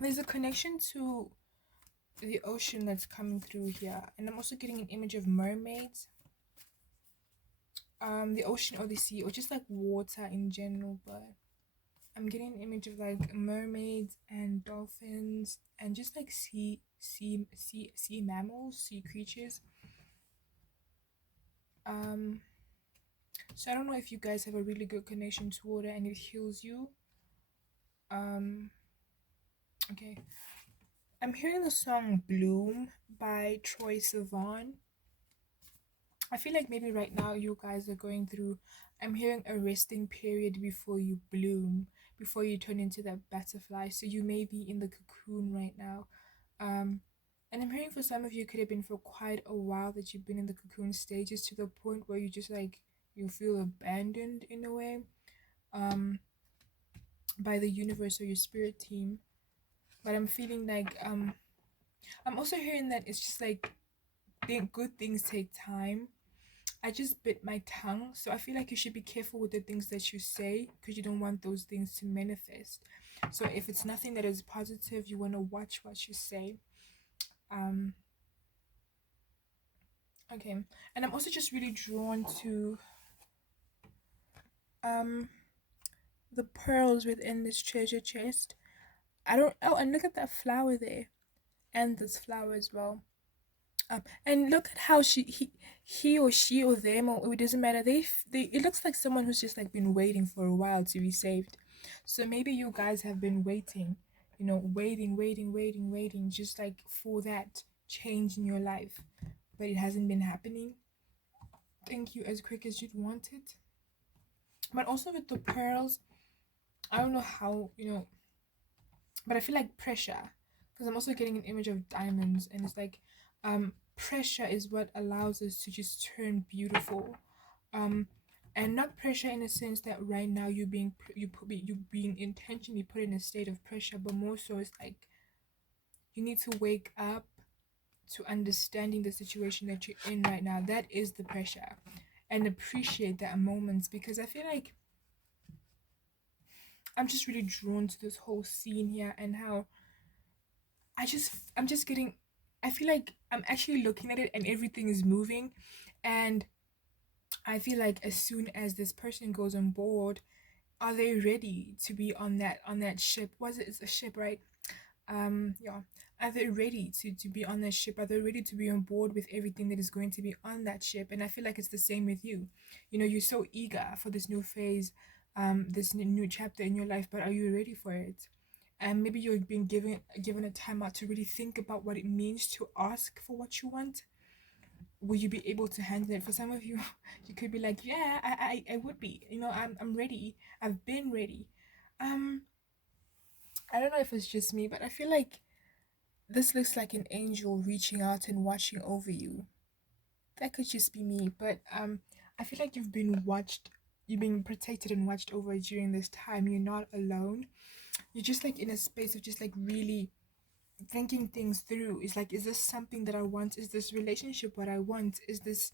There's a connection to the ocean that's coming through here, and I'm also getting an image of mermaids. The ocean or the sea, or just like water in general, but I'm getting an image of like mermaids and dolphins and just like sea mammals, sea creatures. Um, so I don't know if you guys have a really good connection to water and it heals you. Um, okay. I'm hearing the song Bloom by Troye Sivan. I feel like maybe right now you guys are going through, I'm hearing a resting period before you bloom, before you turn into that butterfly. So you may be in the cocoon right now. Um, and I'm hearing for some of you, it could have been for quite a while that you've been in the cocoon stages to the point where you just like, you feel abandoned in a way, um, by the universe or your spirit team. But I'm feeling like, I'm also hearing that it's just like, good things take time. I just bit my tongue, so I feel like you should be careful with the things that you say because you don't want those things to manifest. So if it's nothing that is positive, you want to watch what you say. Um, okay, and I'm also just really drawn to um the pearls within this treasure chest. I don't. Oh, and look at that flower there, and this flower as well. And look at how he or she or them or it doesn't matter. They it looks like someone who's just like been waiting for a while to be saved. So maybe you guys have been waiting, waiting, just like for that change in your life, but it hasn't been happening. Thank you as quick as you'd want it. But also with the pearls, I don't know how but I feel like pressure, because I'm also getting an image of diamonds, and it's like, pressure is what allows us to just turn beautiful, um, and not pressure in a sense that right now you being intentionally put in a state of pressure, but more so it's like you need to wake up to understanding the situation that you're in right now. That is the pressure, and appreciate that moments because I feel like I'm just really drawn to this whole scene here and how I'm just getting I feel like I'm actually looking at it and everything is moving and I feel like as soon as this person goes on board, are they ready to be on that ship? Was it it's a ship, right? Yeah. Are they ready to be on that ship? Are they ready to be on board with everything that is going to be on that ship? And I feel like it's the same with you. You know, you're so eager for this new phase, this new chapter in your life, but are you ready for it? And maybe you've been given a time out to really think about what it means to ask for what you want. Will you be able to handle it? For some of you, you could be like, yeah, I would be. You know, I'm ready. I've been ready. Um, I don't know if it's just me, but I feel like this looks like an angel reaching out and watching over you. That could just be me, but I feel like you've been protected and watched over during this time. You're not alone. You're just like in a space of just like really thinking things through. It's like, is this something that I want? Is this relationship what I want? Is this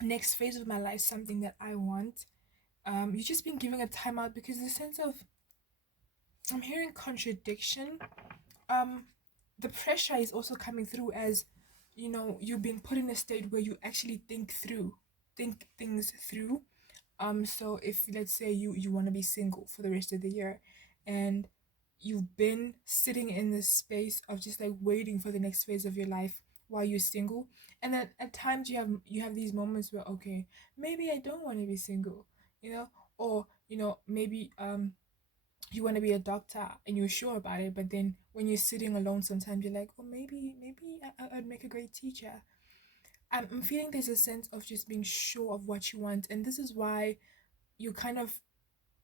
next phase of my life something that I want? You've just been giving a timeout because the sense of I'm hearing contradiction. Um, the pressure is also coming through as you've been put in a state where you actually think things through. So if let's say you want to be single for the rest of the year, and you've been sitting in this space of just like waiting for the next phase of your life while you're single, and then at times you have these moments where okay, maybe I don't want to be single, or maybe you want to be a doctor and you're sure about it, but then when you're sitting alone, sometimes you're like, oh, maybe I'd make a great teacher. I'm feeling there's a sense of just being sure of what you want, and this is why you kind of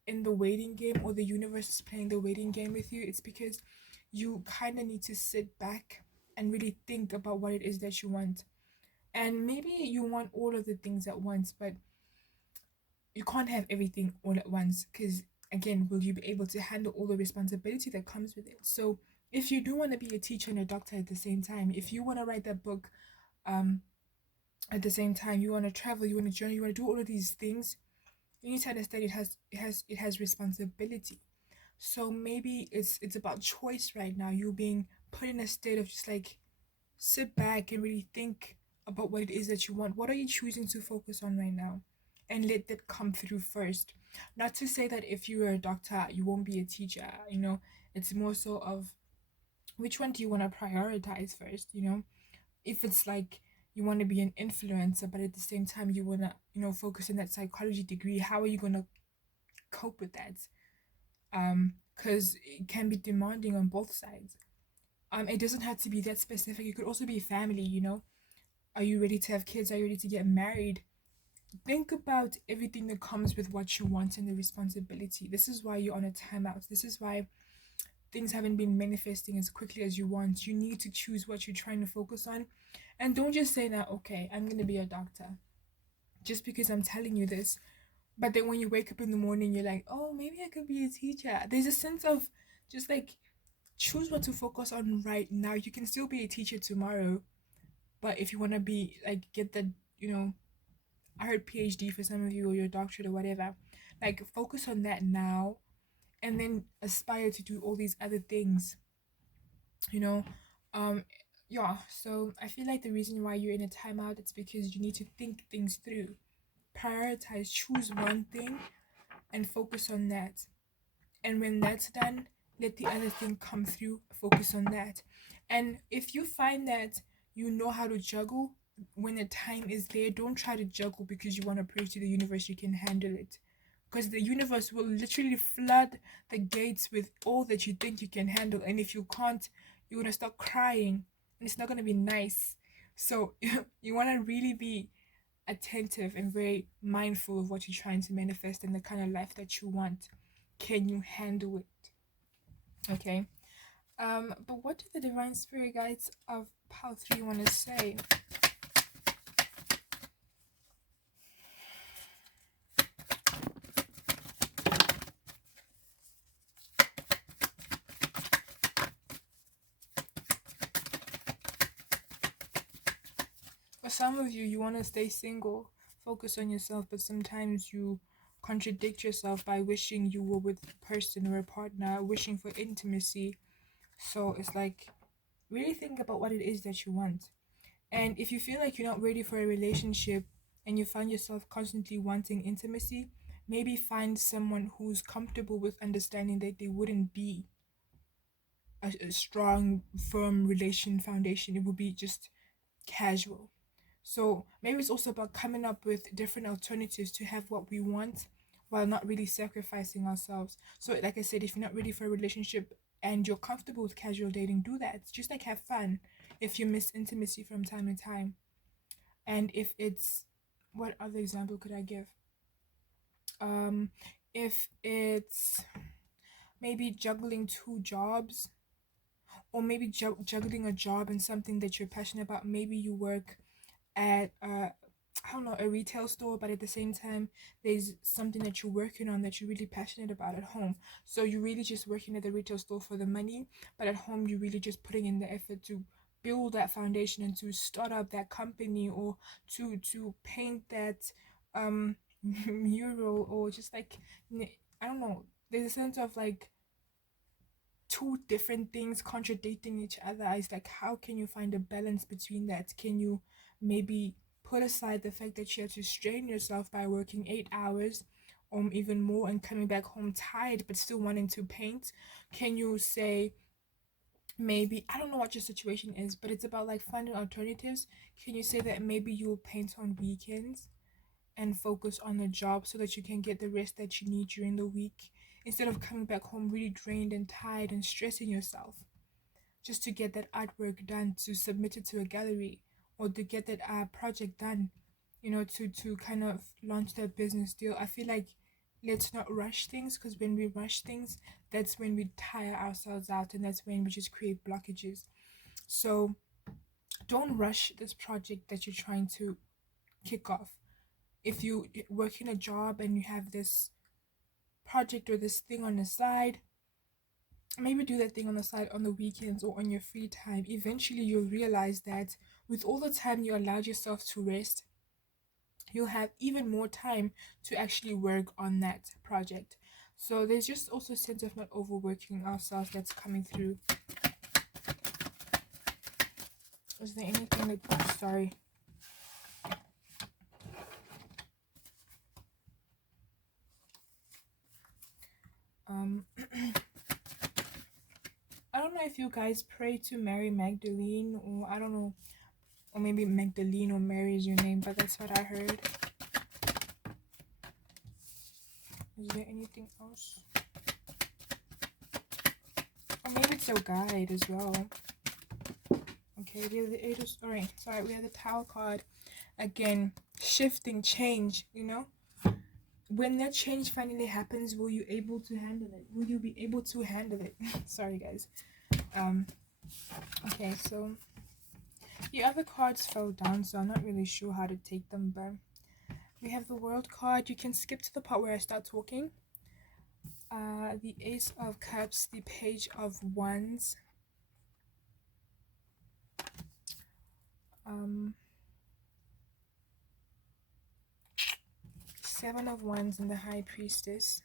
in the waiting game, or the universe is playing the waiting game with you. It's because you kind of need to sit back and really think about what it is that you want. And maybe you want all of the things at once, but you can't have everything all at once, because again, will you be able to handle all the responsibility that comes with it? So if you do want to be a teacher and a doctor at the same time, if you want to write that book um at the same time, you want to travel, you want to journey, you want to do all of these things, you need to understand it has responsibility. So maybe it's about choice right now. You being put in a state of just like sit back and really think about what it is that you want. What are you choosing to focus on right now? And let that come through first. Not to say that if you were a doctor, you won't be a teacher, it's more so of which one do you want to prioritize first, If it's like you want to be an influencer, but at the same time you want to, focus on that psychology degree, how are you going to cope with that? Because it can be demanding on both sides. It doesn't have to be that specific. It could also be family, Are you ready to have kids? Are you ready to get married? Think about everything that comes with what you want and the responsibility. This is why you're on a timeout. This is why things haven't been manifesting as quickly as you want. You need to choose what you're trying to focus on. And don't just say that, okay, I'm going to be a doctor just because I'm telling you this. But then when you wake up in the morning, you're like, oh, maybe I could be a teacher. There's a sense of just like choose what to focus on right now. You can still be a teacher tomorrow, but if you want to be like get the, I heard PhD for some of you, or your doctorate or whatever, like focus on that now, and then aspire to do all these other things, you know. Um, yeah. So I feel like the reason why you're in a timeout, it's because you need to think things through, prioritize, choose one thing, and focus on that. And when that's done, let the other thing come through, focus on that. And if you find that you know how to juggle, when the time is there, don't try to juggle because you want to prove to the universe you can handle it, because the universe will literally flood the gates with all that you think you can handle, and if you can't, you're going to start crying and it's not going to be nice. So you want to really be attentive and very mindful of what you're trying to manifest and the kind of life that you want. Can you handle it? Okay. But what do the divine spirit guides of Pile 3 want to say? For some of you, you want to stay single, focus on yourself, but sometimes you contradict yourself by wishing you were with a person or a partner, wishing for intimacy. So it's like, really think about what it is that you want. And if you feel like you're not ready for a relationship and you find yourself constantly wanting intimacy, maybe find someone who's comfortable with understanding that they wouldn't be a strong, firm relation foundation. It would be just casual. So maybe it's also about coming up with different alternatives to have what we want while not really sacrificing ourselves. So, like I said, if you're not ready for a relationship and you're comfortable with casual dating, do that. Just like have fun if you miss intimacy from time to time. And if it's, what other example could I give? If it's maybe juggling two jobs, or maybe juggling a job and something that you're passionate about. Maybe you work at I don't know, a retail store, but at the same time there's something that you're working on that you're really passionate about at home. So you're really just working at the retail store for the money, but at home you're really just putting in the effort to build that foundation and to start up that company, or to paint that mural, or just like, I don't know, there's a sense of like two different things contradicting each other. It's like, how can you find a balance between that? Can you maybe put aside the fact that you have to strain yourself by working 8 hours or even more and coming back home tired but still wanting to paint? Can you say, maybe, I don't know what your situation is, but it's about like finding alternatives. Can you say that maybe you'll paint on weekends and focus on the job so that you can get the rest that you need during the week? instead of coming back home really drained and tired and stressing yourself just to get that artwork done, to submit it to a gallery, or to get that project done, to kind of launch that business deal. I feel like let's not rush things, because when we rush things, that's when we tire ourselves out, and that's when we just create blockages. So don't rush this project that you're trying to kick off. If you work in a job and you have this project or this thing on the side, maybe do that thing on the side on the weekends or on your free time. Eventually you'll realize that with all the time you allowed yourself to rest, you'll have even more time to actually work on that project. So there's just also a sense of not overworking ourselves that's coming through. Is there anything that, oh, sorry. I don't know if you guys pray to Mary Magdalene, or I don't know, or maybe Magdalene or Mary is your name, but that's what I heard. Is there anything else? Or maybe it's your guide as well. Okay, we have the Eight of... Alright, sorry, we have the Tower card. Again, shifting, change, When that change finally happens, will you able to handle it? Will you be able to handle it? Sorry, guys. Okay, so the other cards fell down, so I'm not really sure how to take them, but we have the World card. You can skip to the part where I start talking. The Ace of Cups, the Page of Wands, Seven of Wands, and the High Priestess.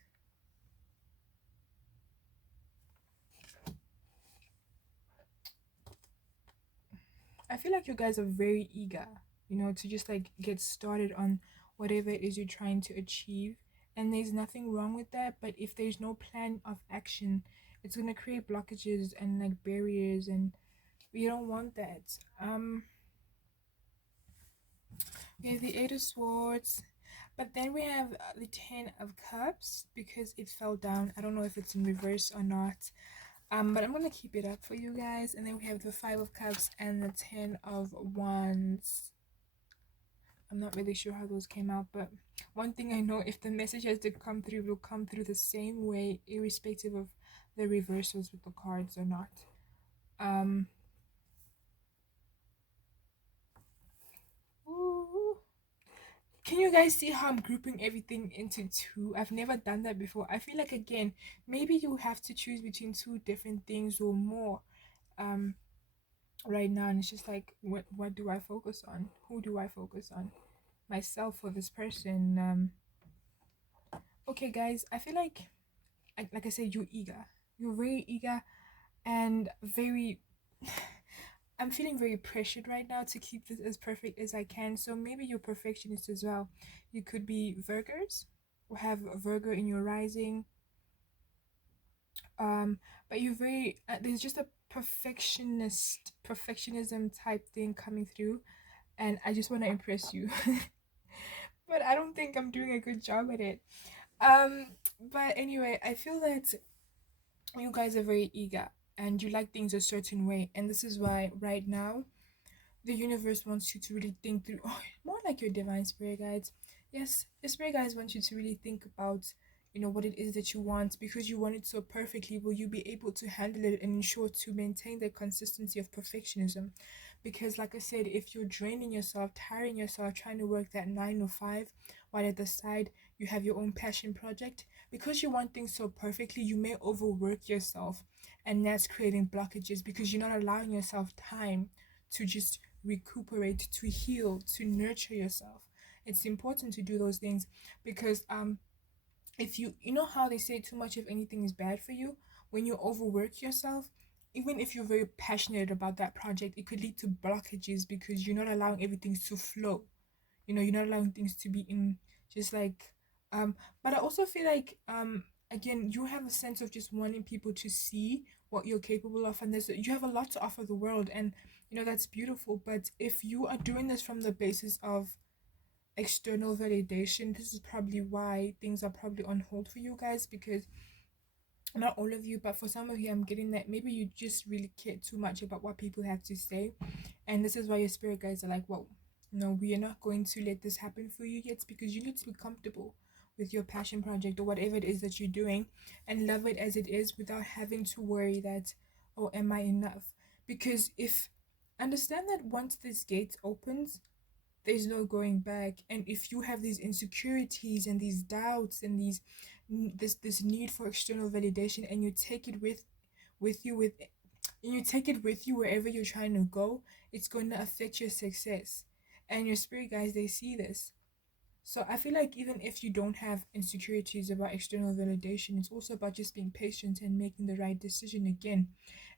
I feel like you guys are very eager, to just like get started on whatever it is you're trying to achieve. And there's nothing wrong with that, but if there's no plan of action, it's going to create blockages and like barriers, and we don't want that. We have the Eight of Swords, but then we have the Ten of Cups because it fell down. I don't know if it's in reverse or not, but I'm gonna keep it up for you guys. And then we have the Five of Cups and the Ten of Wands. I'm not really sure how those came out, but one thing I know, if the message has to come through, it will come through the same way, irrespective of the reversals with the cards or not. Ooh. Can you guys see how I'm grouping everything into two? I've never done that before. I feel like, again, maybe you have to choose between two different things or more right now, and it's just like, what do I focus on? Who do I focus on? Myself or this person? Okay, guys, I feel like I said, you're eager. You're very eager and very... I'm feeling very pressured right now to keep this as perfect as I can. So maybe you're perfectionist as well. You could be Virgos or have Virgo in your rising. But you're very... there's just a perfectionism type thing coming through. And I just want to impress you. But I don't think I'm doing a good job at it. But anyway, I feel that you guys are very eager and you like things a certain way, and this is why right now the universe wants you to really think through, more like your divine spirit guides. Yes, your spirit guides want you to really think about what it is that you want, because you want it so perfectly. Will you be able to handle it and ensure to maintain the consistency of perfectionism? Because like I said, if you're draining yourself, tiring yourself, trying to work that 9 or 5 while at the side you have your own passion project, because you want things so perfectly, you may overwork yourself, and that's creating blockages because you're not allowing yourself time to just recuperate, to heal, to nurture yourself. It's important to do those things because if you know how they say too much of anything is bad for you. When you overwork yourself, even if you're very passionate about that project, it could lead to blockages because you're not allowing everything to flow. You're not allowing things to be in just like but I also feel like again, you have a sense of just wanting people to see what you're capable of, and you have a lot to offer the world, and that's beautiful. But if you are doing this from the basis of external validation, this is probably why things are probably on hold for you guys, because not all of you, but for some of you, I'm getting that maybe you just really care too much about what people have to say. And this is why your spirit guides are like, well, no, we are not going to let this happen for you yet, because you need to be comfortable with your passion project or whatever it is that you're doing, and love it as it is without having to worry that, oh, am I enough? Because if understand that once this gate opens, there's no going back. And if you have these insecurities and these doubts and this need for external validation, and you take it with you with and you take it with you wherever you're trying to go, it's going to affect your success. And your spirit guys, they see this. So I feel like even if you don't have insecurities about external validation, it's also about just being patient and making the right decision again.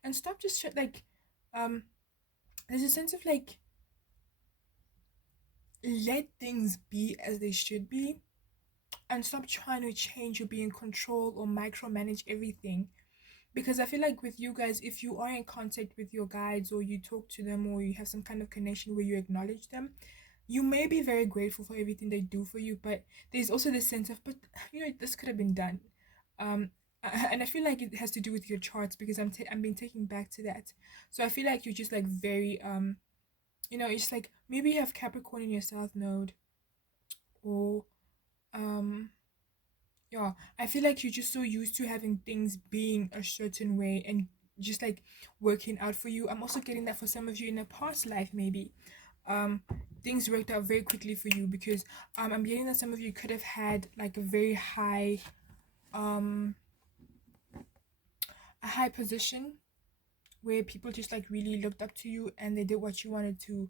And stop just like um there's a sense of like, let things be as they should be, and stop trying to change or be in control or micromanage everything. Because I feel like with you guys, if you are in contact with your guides, or you talk to them, or you have some kind of connection where you acknowledge them, you may be very grateful for everything they do for you, but there's also this sense of, but this could have been done. um and I feel like it has to do with your charts, because I'm being taken back to that. So I feel like you're just like very it's like maybe you have Capricorn in your south node, or um yeah, I feel like you're just so used to having things being a certain way and just like working out for you. I'm also getting that for some of you in a past life, maybe um things worked out very quickly for you, because I'm getting that some of you could have had like um a high position where people just like really looked up to you, and they did what you wanted to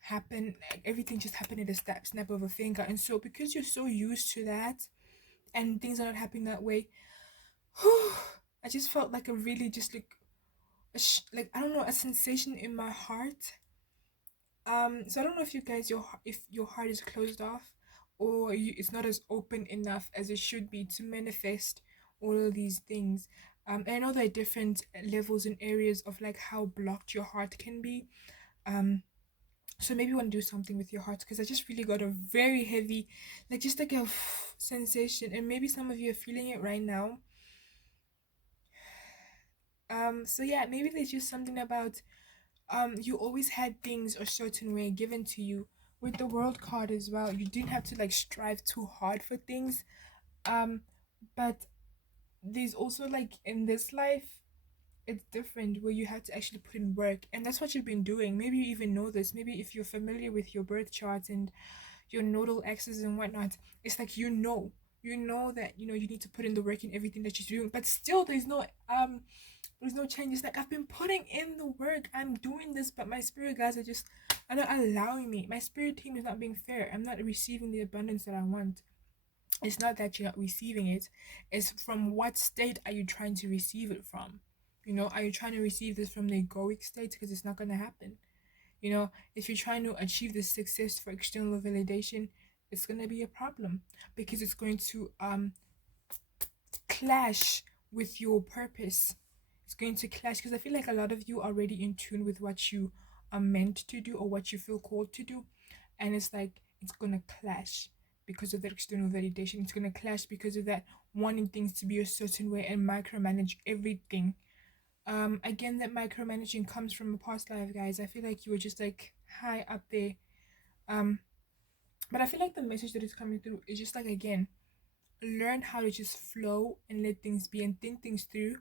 happen. Like everything just happened at a snap of a finger. And so because you're so used to that, and things are not happening that way, I just felt like a really just like like I don't know, a sensation in my heart. So I don't know if you guys if your heart is closed off, or it's not as open enough as it should be to manifest all of these things. And I know there are different levels and areas of like how blocked your heart can be. So maybe you want to do something with your heart, because I just really got a very heavy, like just like a sensation, and maybe some of you are feeling it right now. So yeah, maybe there's just something about you always had things a certain way given to you. With the world card as well, you didn't have to like strive too hard for things. Um, but there's also like in this life, it's different, where you have to actually put in work, and that's what you've been doing. Maybe you even know this. Maybe if you're familiar with your birth chart and your nodal axis and whatnot, it's like you know that you need to put in the work in everything that you're doing, but still there's no change. It's like I've been putting in the work, I'm doing this, but my spirit guys are not allowing me. My spirit team is not being fair. I'm not receiving the abundance that I want. It's not that you're not receiving it, it's from what state are you trying to receive it from. Are you trying to receive this from the egoic state? Because it's not going to happen. If you're trying to achieve this success for external validation, it's going to be a problem, because it's going to clash with your purpose. It's going to clash, because I feel like a lot of you are already in tune with what you are meant to do, or what you feel called to do, and it's like it's going to clash because of that external validation. It's going to clash because of that wanting things to be a certain way and micromanage everything. Again, that micromanaging comes from a past life, guys. I feel like you were just like high up there. um but I feel like the message that is coming through is just like, again, learn how to just flow and let things be and think things through,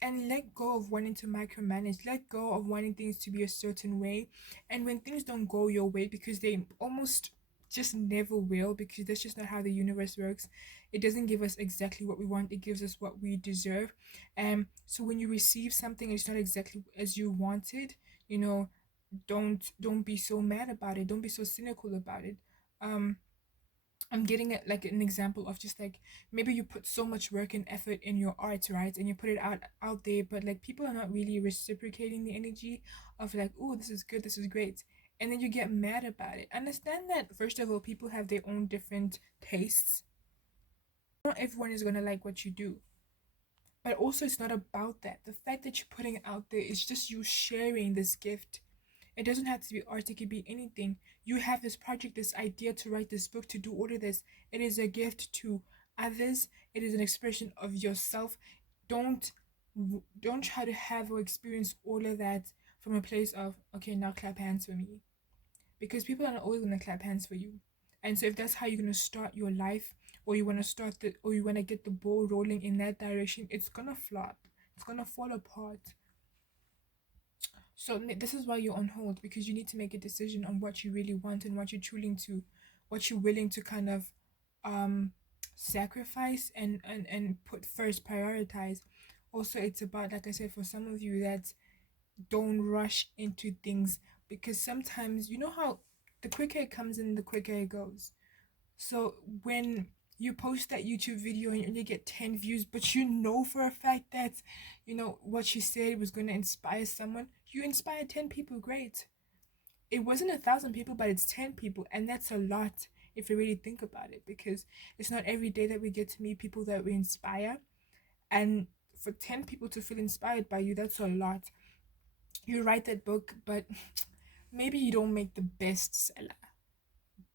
and let go of wanting to micromanage, let go of wanting things to be a certain way. And when things don't go your way, because they almost just never will, because that's just not how the universe works. It doesn't give us exactly what we want, it gives us what we deserve. So when you receive something and it's not exactly as you wanted, you know don't be so mad about it, don't be so cynical about it. I'm getting it like an example of just like, maybe you put so much work and effort in your art, right? And you put it out there, but like people are not really reciprocating the energy of like, oh, this is good, this is great. And then you get mad about it. Understand that first of all, people have their own different tastes. Not everyone is gonna like what you do. But also it's not about that. The fact that you're putting it out there is just you sharing this gift. It doesn't have to be art, it could be anything. You have this project, this idea to write this book, to do all of this. It is a gift to others. It is an expression of yourself. Don't don't try to have or experience all of that from a place of, okay, now clap hands for me, because people are not always going to clap hands for you. And so if that's how you're going to start your life, or you want to start the or you want to get the ball rolling in that direction, it's going to flop, it's going to fall apart. So this is why you're on hold, because you need to make a decision on what you really want and what you're willing to kind of um sacrifice and put first, prioritize. Also, it's about, like I said, for some of you, that don't rush into things, because sometimes you know how the quicker it comes in, the quicker it goes. So when you post that YouTube video and you get 10 views, but you know for a fact that, what you said was going to inspire someone, you inspired 10 people, great. It wasn't 1,000 people, but it's 10 people, and that's a lot if you really think about it, because it's not every day that we get to meet people that we inspire. And for 10 people to feel inspired by you, that's a lot. You write that book, but maybe you don't make the bestseller,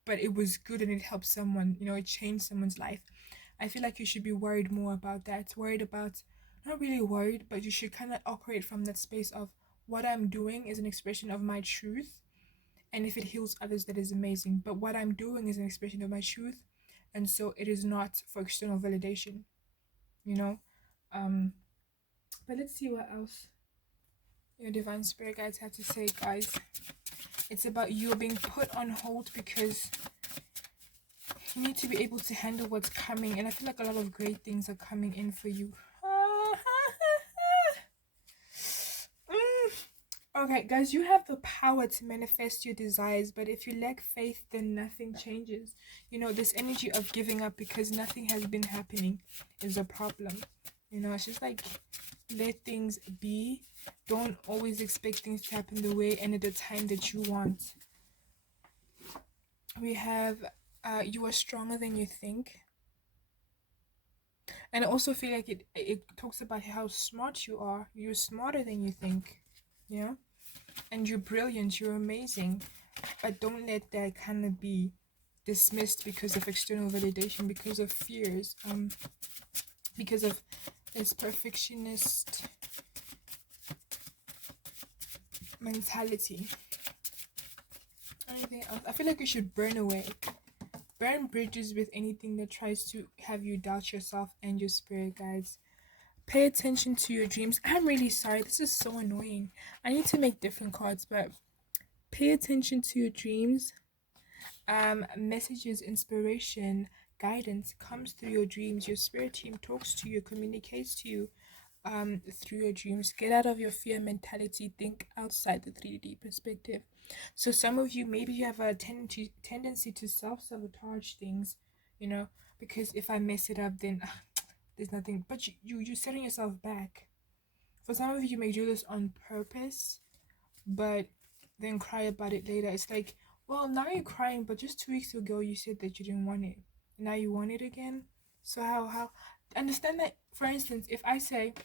but it was good and it helped someone, it changed someone's life. I feel like you should be worried more about that. Worried about, not really worried, but you should kind of operate from that space of, what I'm doing is an expression of my truth. And if it heals others, that is amazing. But what I'm doing is an expression of my truth. And so it is not for external validation, you know? Um, but let's see what else your divine spirit guides have to say, guys. It's about you being put on hold because you need to be able to handle what's coming. And I feel like a lot of great things are coming in for you. Okay, guys, you have the power to manifest your desires, but if you lack faith, then nothing changes. This energy of giving up because nothing has been happening is a problem. It's just like, let things be. Don't always expect things to happen the way and at the time that you want. We have, you are stronger than you think. And I also feel like it talks about how smart you are. You're smarter than you think. Yeah? And you're brilliant, you're amazing, but don't let that kind of be dismissed because of external validation, because of fears, because of this perfectionist mentality. Anything else? I feel like you should burn bridges with anything that tries to have you doubt yourself and your spirit guides. Pay attention to your dreams. I'm really sorry, this is so annoying. I need to make different cards, but pay attention to your dreams. Messages, inspiration, guidance comes through your dreams. Your spirit team talks to you, communicates to you through your dreams. Get out of your fear mentality. Think outside the 3D perspective. So some of you, maybe you have a tendency to self-sabotage things, because if I mess it up, then there's nothing. But you're setting yourself back. For some of you, you may do this on purpose, but then cry about it later. It's like, well, now you're crying, but just 2 weeks ago you said that you didn't want it. Now you want it again. So how understand that, for instance, if I say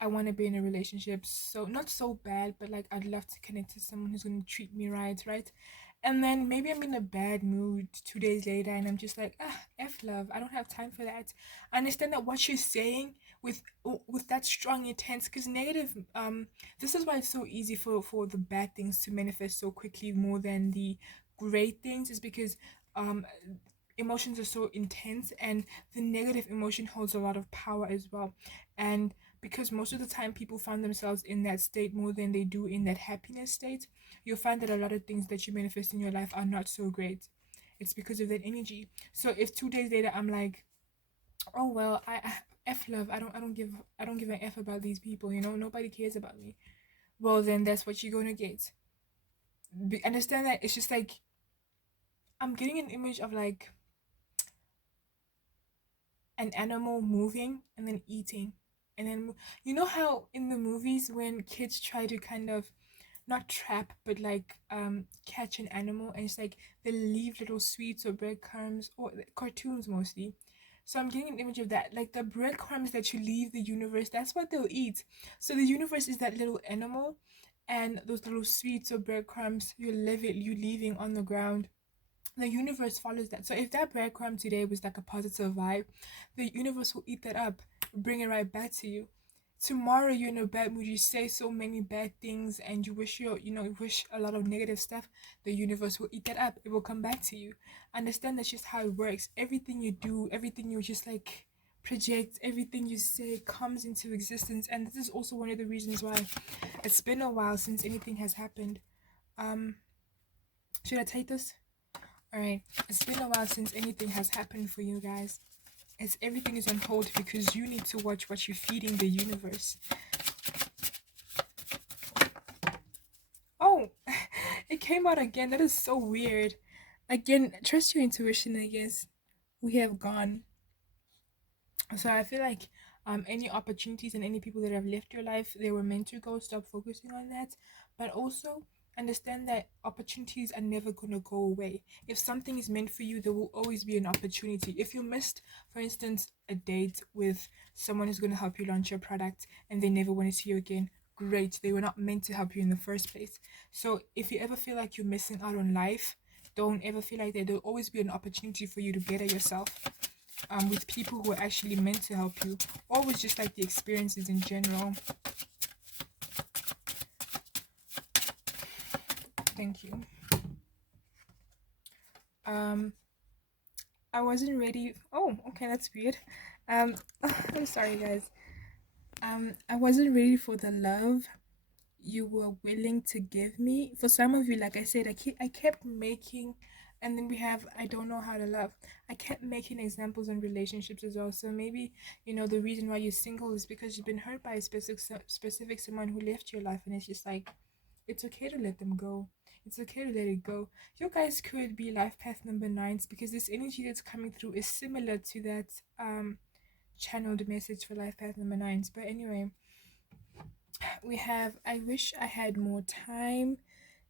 I want to be in a relationship, so not so bad, but like I'd love to connect to someone who's going to treat me right? And then maybe I'm in a bad mood 2 days later and I'm just like, F love, I don't have time for that. I understand that what you're saying with that strong intent, because negative, this is why it's so easy for the bad things to manifest so quickly more than the great things, is because emotions are so intense, and the negative emotion holds a lot of power as well. And because most of the time people find themselves in that state more than they do in that happiness state, you'll find that a lot of things that you manifest in your life are not so great. It's because of that energy. So if 2 days later I'm like, oh well, I F love, I don't give an F about these people, nobody cares about me. Well, then that's what you're gonna get. Understand that it's just like, I'm getting an image of like an animal moving and then eating, and then you know how in the movies when kids try to kind of not trap but like catch an animal, and it's like they leave little sweets or breadcrumbs, or cartoons mostly. So I'm getting an image of that, like the breadcrumbs that you leave the universe, that's what they'll eat. So the universe is that little animal, and those little sweets or breadcrumbs you leaving on the ground, the universe follows that. So if that breadcrumb today was like a positive vibe, the universe will eat that up, bring it right back to you. Tomorrow you're in a bad mood, you say so many bad things and you wish you wish a lot of negative stuff, the universe will eat that up. It will come back to you. Understand that's just how it works. Everything you do, everything you just like project, everything you say comes into existence. And this is also one of the reasons why it's been a while since anything has happened. Um, should I take this? Alright, it's been a while since anything has happened for you guys. It's everything is on hold because you need to watch what you're feeding the universe. Oh, it came out again. That is so weird. Again, trust your intuition, I guess. We have gone. So I feel like any opportunities and any people that have left your life, they were meant to go. Stop focusing on that. But also understand that opportunities are never gonna go away. If something is meant for you, there will always be an opportunity. If you missed, for instance, a date with someone who's gonna help you launch your product and they never want to see you again, great. They were not meant to help you in the first place. So if you ever feel like you're missing out on life, don't ever feel like that. There'll always be an opportunity for you to better yourself with people who are actually meant to help you, or with just like the experiences in general. Thank you. Um, I wasn't ready. Oh, okay, that's weird. I'm sorry, guys. I wasn't ready for the love you were willing to give me. For some of you, like I said, I kept making, and then we have I don't know how to love. I kept making examples in relationships as well. So maybe the reason why you're single is because you've been hurt by a specific someone who left your life, and it's just like it's okay to let them go. It's okay to let it go. You guys could be life path number nines because this energy that's coming through is similar to that channeled message for life path number nines. But anyway, we have I wish I had more time.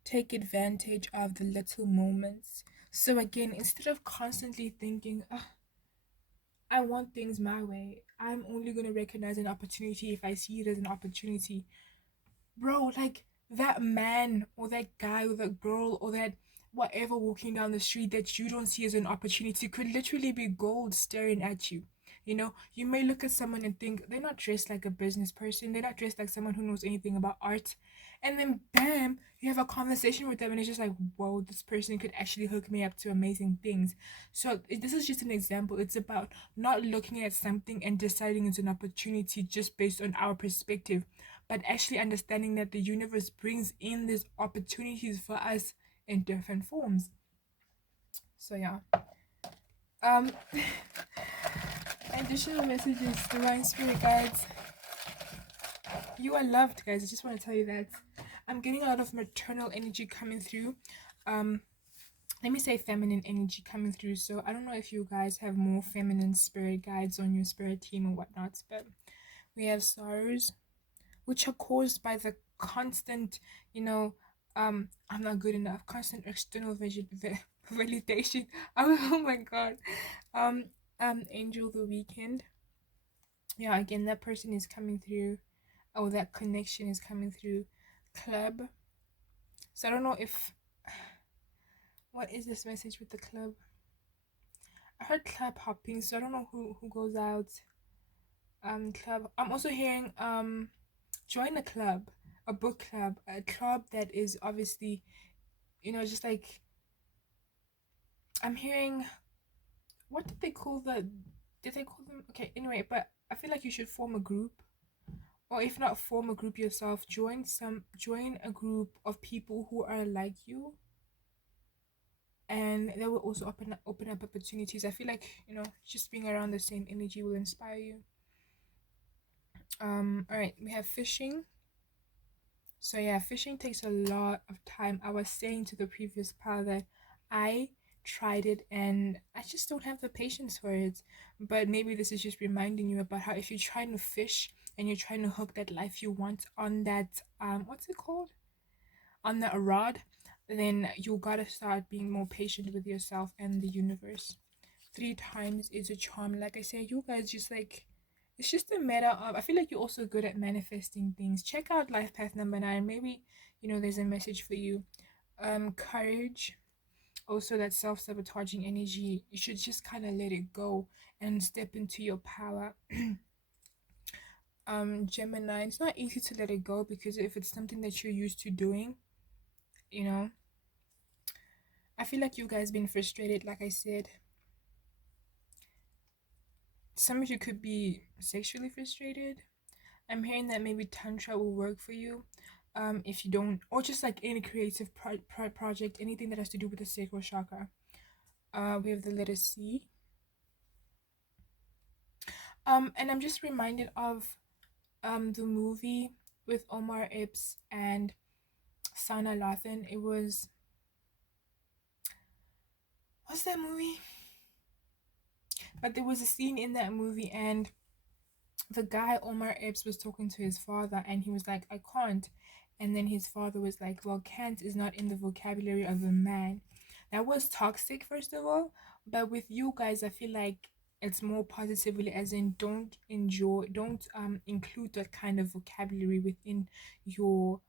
Take advantage of the little moments. So again, instead of constantly thinking, I want things my way, I'm only gonna recognize an opportunity if I see it as an opportunity. Bro, like that man or that guy or that girl or that whatever walking down the street that you don't see as an opportunity could literally be gold staring at you. You may look at someone and think they're not dressed like a business person, they're not dressed like someone who knows anything about art. And then, bam, you have a conversation with them, and it's just like, whoa, this person could actually hook me up to amazing things. So, this is just an example. It's about not looking at something and deciding it's an opportunity just based on our perspective, but actually understanding that the universe brings in these opportunities for us in different forms. So, yeah. Um, additional messages, divine spirit guides. You are loved, guys. I just want to tell you that. I'm getting a lot of maternal energy coming through. Um, let me say feminine energy coming through. So I don't know if you guys have more feminine spirit guides on your spirit team or whatnot, but we have sorrows, which are caused by the constant, I'm not good enough, constant external validation. Oh my god. Um, Angel the Weekend. Yeah, again, that person is coming through. Oh, that connection is coming through. Club. So I don't know if what is this message with the club. I heard club hopping, so I don't know who goes out. Club. I'm also hearing join a club, a book club, a club that is obviously just like I'm hearing. What did they call the? Did they call them? Okay, anyway, but I feel like you should form a group, or if not form a group yourself, join a group of people who are like you, and that will also open up opportunities. I feel like just being around the same energy will inspire you. All right, we have fishing. So yeah, fishing takes a lot of time. I was saying to the previous pal that I tried it and I just don't have the patience for it. But maybe this is just reminding you about how if you're trying to fish and you're trying to hook that life you want on that what's it called? On that rod, then you gotta start being more patient with yourself and the universe. 3 times is a charm. Like I said, you guys just like it's just a matter of I feel like you're also good at manifesting things. Check out life path number 9. Maybe there's a message for you. Courage. Also, that self-sabotaging energy, you should just kind of let it go and step into your power. Gemini, it's not easy to let it go because if it's something that you're used to doing, you know, I feel like you guys been frustrated, like I said. Some of you could be sexually frustrated. I'm hearing that maybe tantra will work for you. If you don't, or just like any creative project, anything that has to do with the sacral chakra. We have the letter C. And I'm just reminded of the movie with Omar Epps and Sana Lathan. It was, what's that movie? But there was a scene in that movie, and the guy Omar Epps was talking to his father, and he was like, I can't. And then his father was like, well, can't is not in the vocabulary of a man. That was toxic, first of all. But with you guys, I feel like it's more positively, as in don't include that kind of vocabulary within your,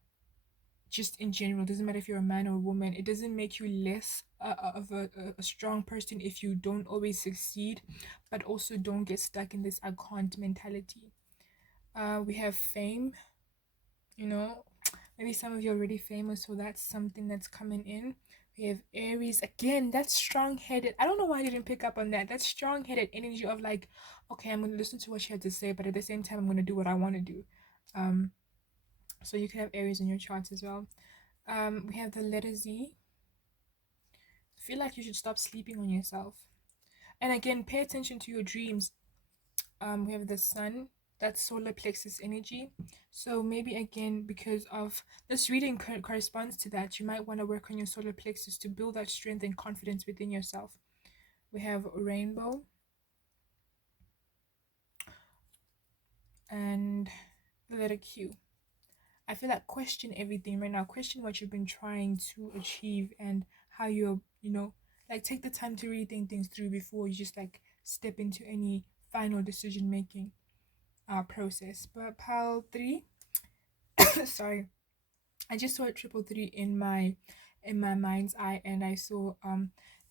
just in general. It doesn't matter if you're a man or a woman. It doesn't make you less of a strong person if you don't always succeed, but also don't get stuck in this I can't mentality. We have fame, you know, maybe some of you are already famous, so that's something that's coming in. We have Aries again. That's strong-headed. I don't know why I didn't pick up on that. That's strong-headed energy of like, okay, I'm gonna listen to what she had to say, but at the same time, I'm gonna do what I want to do. Um, so you could have Aries in your charts as well. We have the letter Z. I feel like you should stop sleeping on yourself. And again, pay attention to your dreams. We have the sun, that's solar plexus energy. So maybe again, because of this reading corresponds to that, you might want to work on your solar plexus to build that strength and confidence within yourself. We have rainbow and the letter Q. I feel like question everything right now. Question what you've been trying to achieve and how you're, like take the time to really think things through before you just like step into any final decision making process. But pile 3, sorry, I just saw a triple 3 in my mind's eye, and I saw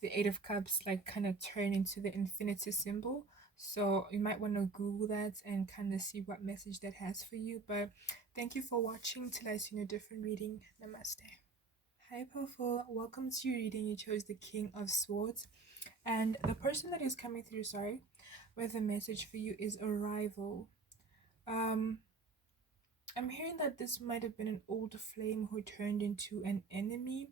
the 8 of Cups like kind of turn into the infinity symbol. So you might want to Google that and kind of see what message that has for you. But thank you for watching. Till I see you in a different reading. Namaste. Hi, powerful. Welcome to your reading. You chose the King of Swords, and the person that is coming through, sorry, with a message for you is arrival. I'm hearing that this might have been an old flame who turned into an enemy.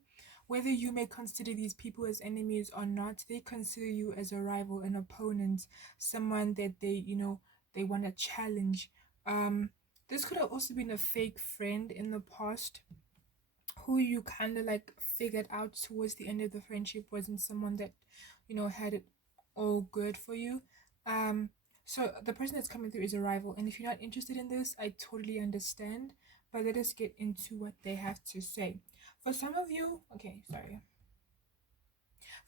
Whether you may consider these people as enemies or not, they consider you as a rival, an opponent, someone that they want to challenge. This could have also been a fake friend in the past who you kind of like figured out towards the end of the friendship wasn't someone that had it all good for you. So the person that's coming through is a rival, and if you're not interested in this, I totally understand, but let us get into what they have to say. For some of you, okay, sorry,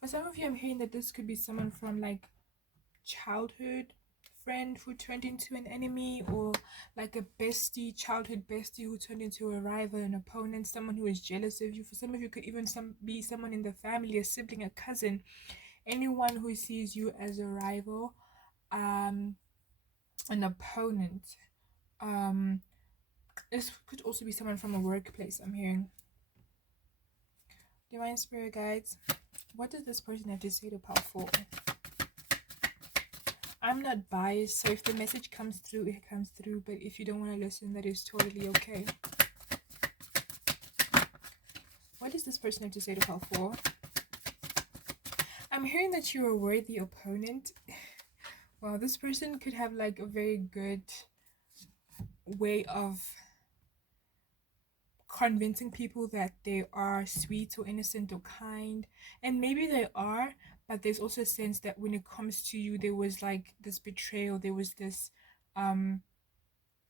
for some of you, I'm hearing that this could be someone from like childhood friend who turned into an enemy, or like a bestie, childhood bestie who turned into a rival, an opponent, someone who is jealous of you. For some of you, could even be someone in the family, a sibling, a cousin, anyone who sees you as a rival, an opponent. This could also be someone from a workplace, I'm hearing. Divine Spirit Guides, what does this person have to say to Power 4? I'm not biased, so if the message comes through, it comes through. But if you don't want to listen, that is totally okay. What does this person have to say to Power 4? I'm hearing that you're a worthy opponent. Well, this person could have like a very good way of convincing people that they are sweet or innocent or kind, and maybe they are, but there's also a sense that when it comes to you, there was like this betrayal, there was this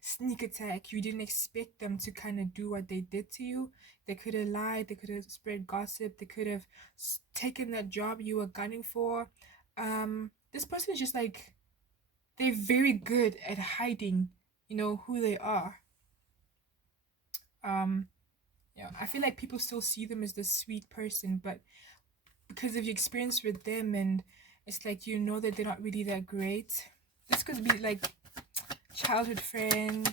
sneak attack. You didn't expect them to kind of do what they did to you. They could have lied, they could have spread gossip, they could have taken that job you were gunning for. This person is just like, they're very good at hiding who they are. Yeah, I feel like people still see them as this sweet person, but because of your experience with them, and it's like you know that they're not really that great. This could be like childhood friend,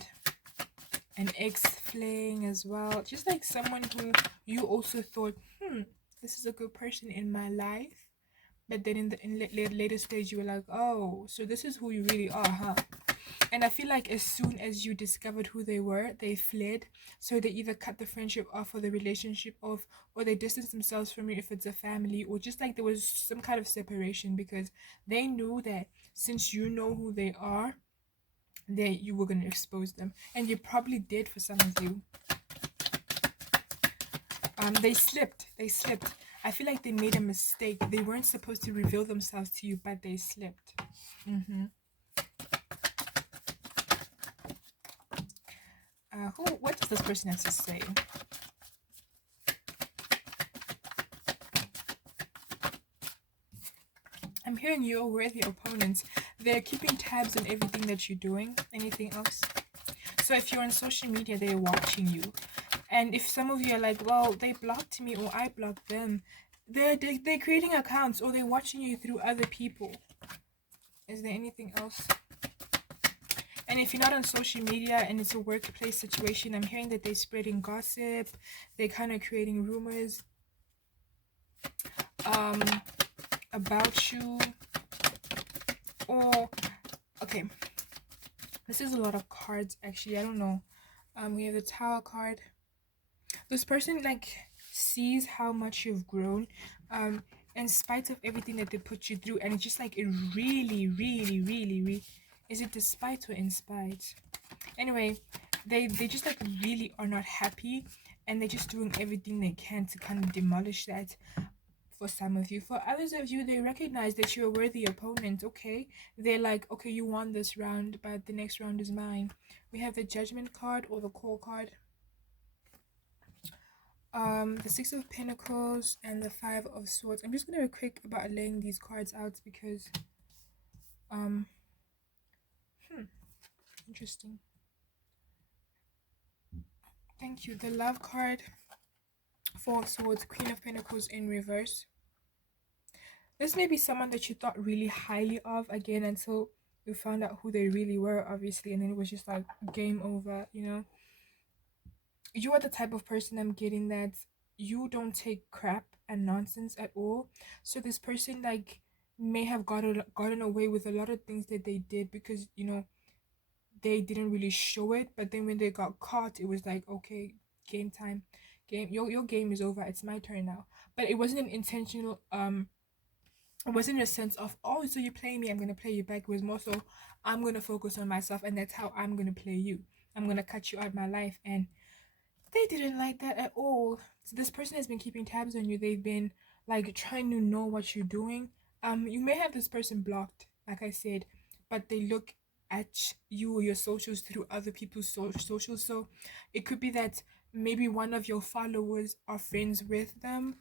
an ex fling as well, just like someone who you also thought, this is a good person in my life, but then in later stage you were like, oh, so this is who you really are, huh? And I feel like as soon as you discovered who they were, they fled. So they either cut the friendship off or the relationship off, or they distanced themselves from you if it's a family, or just like there was some kind of separation because they knew that since you know who they are, that you were going to expose them. And you probably did for some of you. They slipped. They slipped. I feel like they made a mistake. They weren't supposed to reveal themselves to you, but they slipped. What does this person have to say? I'm hearing you're worthy opponents. They're keeping tabs on everything that you're doing. Anything else? So if you're on social media, they're watching you. And if some of you are like, well, they blocked me or I blocked them, they're creating accounts or they're watching you through other people. Is there anything else? And if you're not on social media and it's a workplace situation, I'm hearing that they're spreading gossip. They're kind of creating rumors about you. Or, okay, this is a lot of cards actually. I don't know. We have the Tower card. This person like sees how much you've grown, in spite of everything that they put you through, and it's just like it really is it despite or in spite? Anyway, they just like really are not happy, and they're just doing everything they can to kind of demolish that. For some of you, for others of you, they recognize that you're a worthy opponent. Okay, they're like, okay, you won this round, but the next round is mine. We have the Judgment card or the Call card, the Six of Pentacles and the Five of Swords. I'm just gonna be quick about laying these cards out because interesting. Thank you. The Love card, Four of Swords, Queen of Pentacles in reverse. This may be someone that you thought really highly of again until you found out who they really were, obviously, and then it was just like game over, you know. You are the type of person, I'm getting, that you don't take crap and nonsense at all. So this person like may have gotten away with a lot of things that they did because, you know, they didn't really show it, but then when they got caught, it was like, okay, game time. Your game is over. It's my turn now. But it wasn't an intentional it wasn't a sense of, oh, so you play me, I'm gonna play you back. It was more so, I'm gonna focus on myself, and that's how I'm gonna play you. I'm gonna cut you out of my life. And they didn't like that at all. So this person has been keeping tabs on you. They've been like trying to know what you're doing. You may have this person blocked, like I said, but they look at you or your socials through other people's socials. So it could be that maybe one of your followers are friends with them,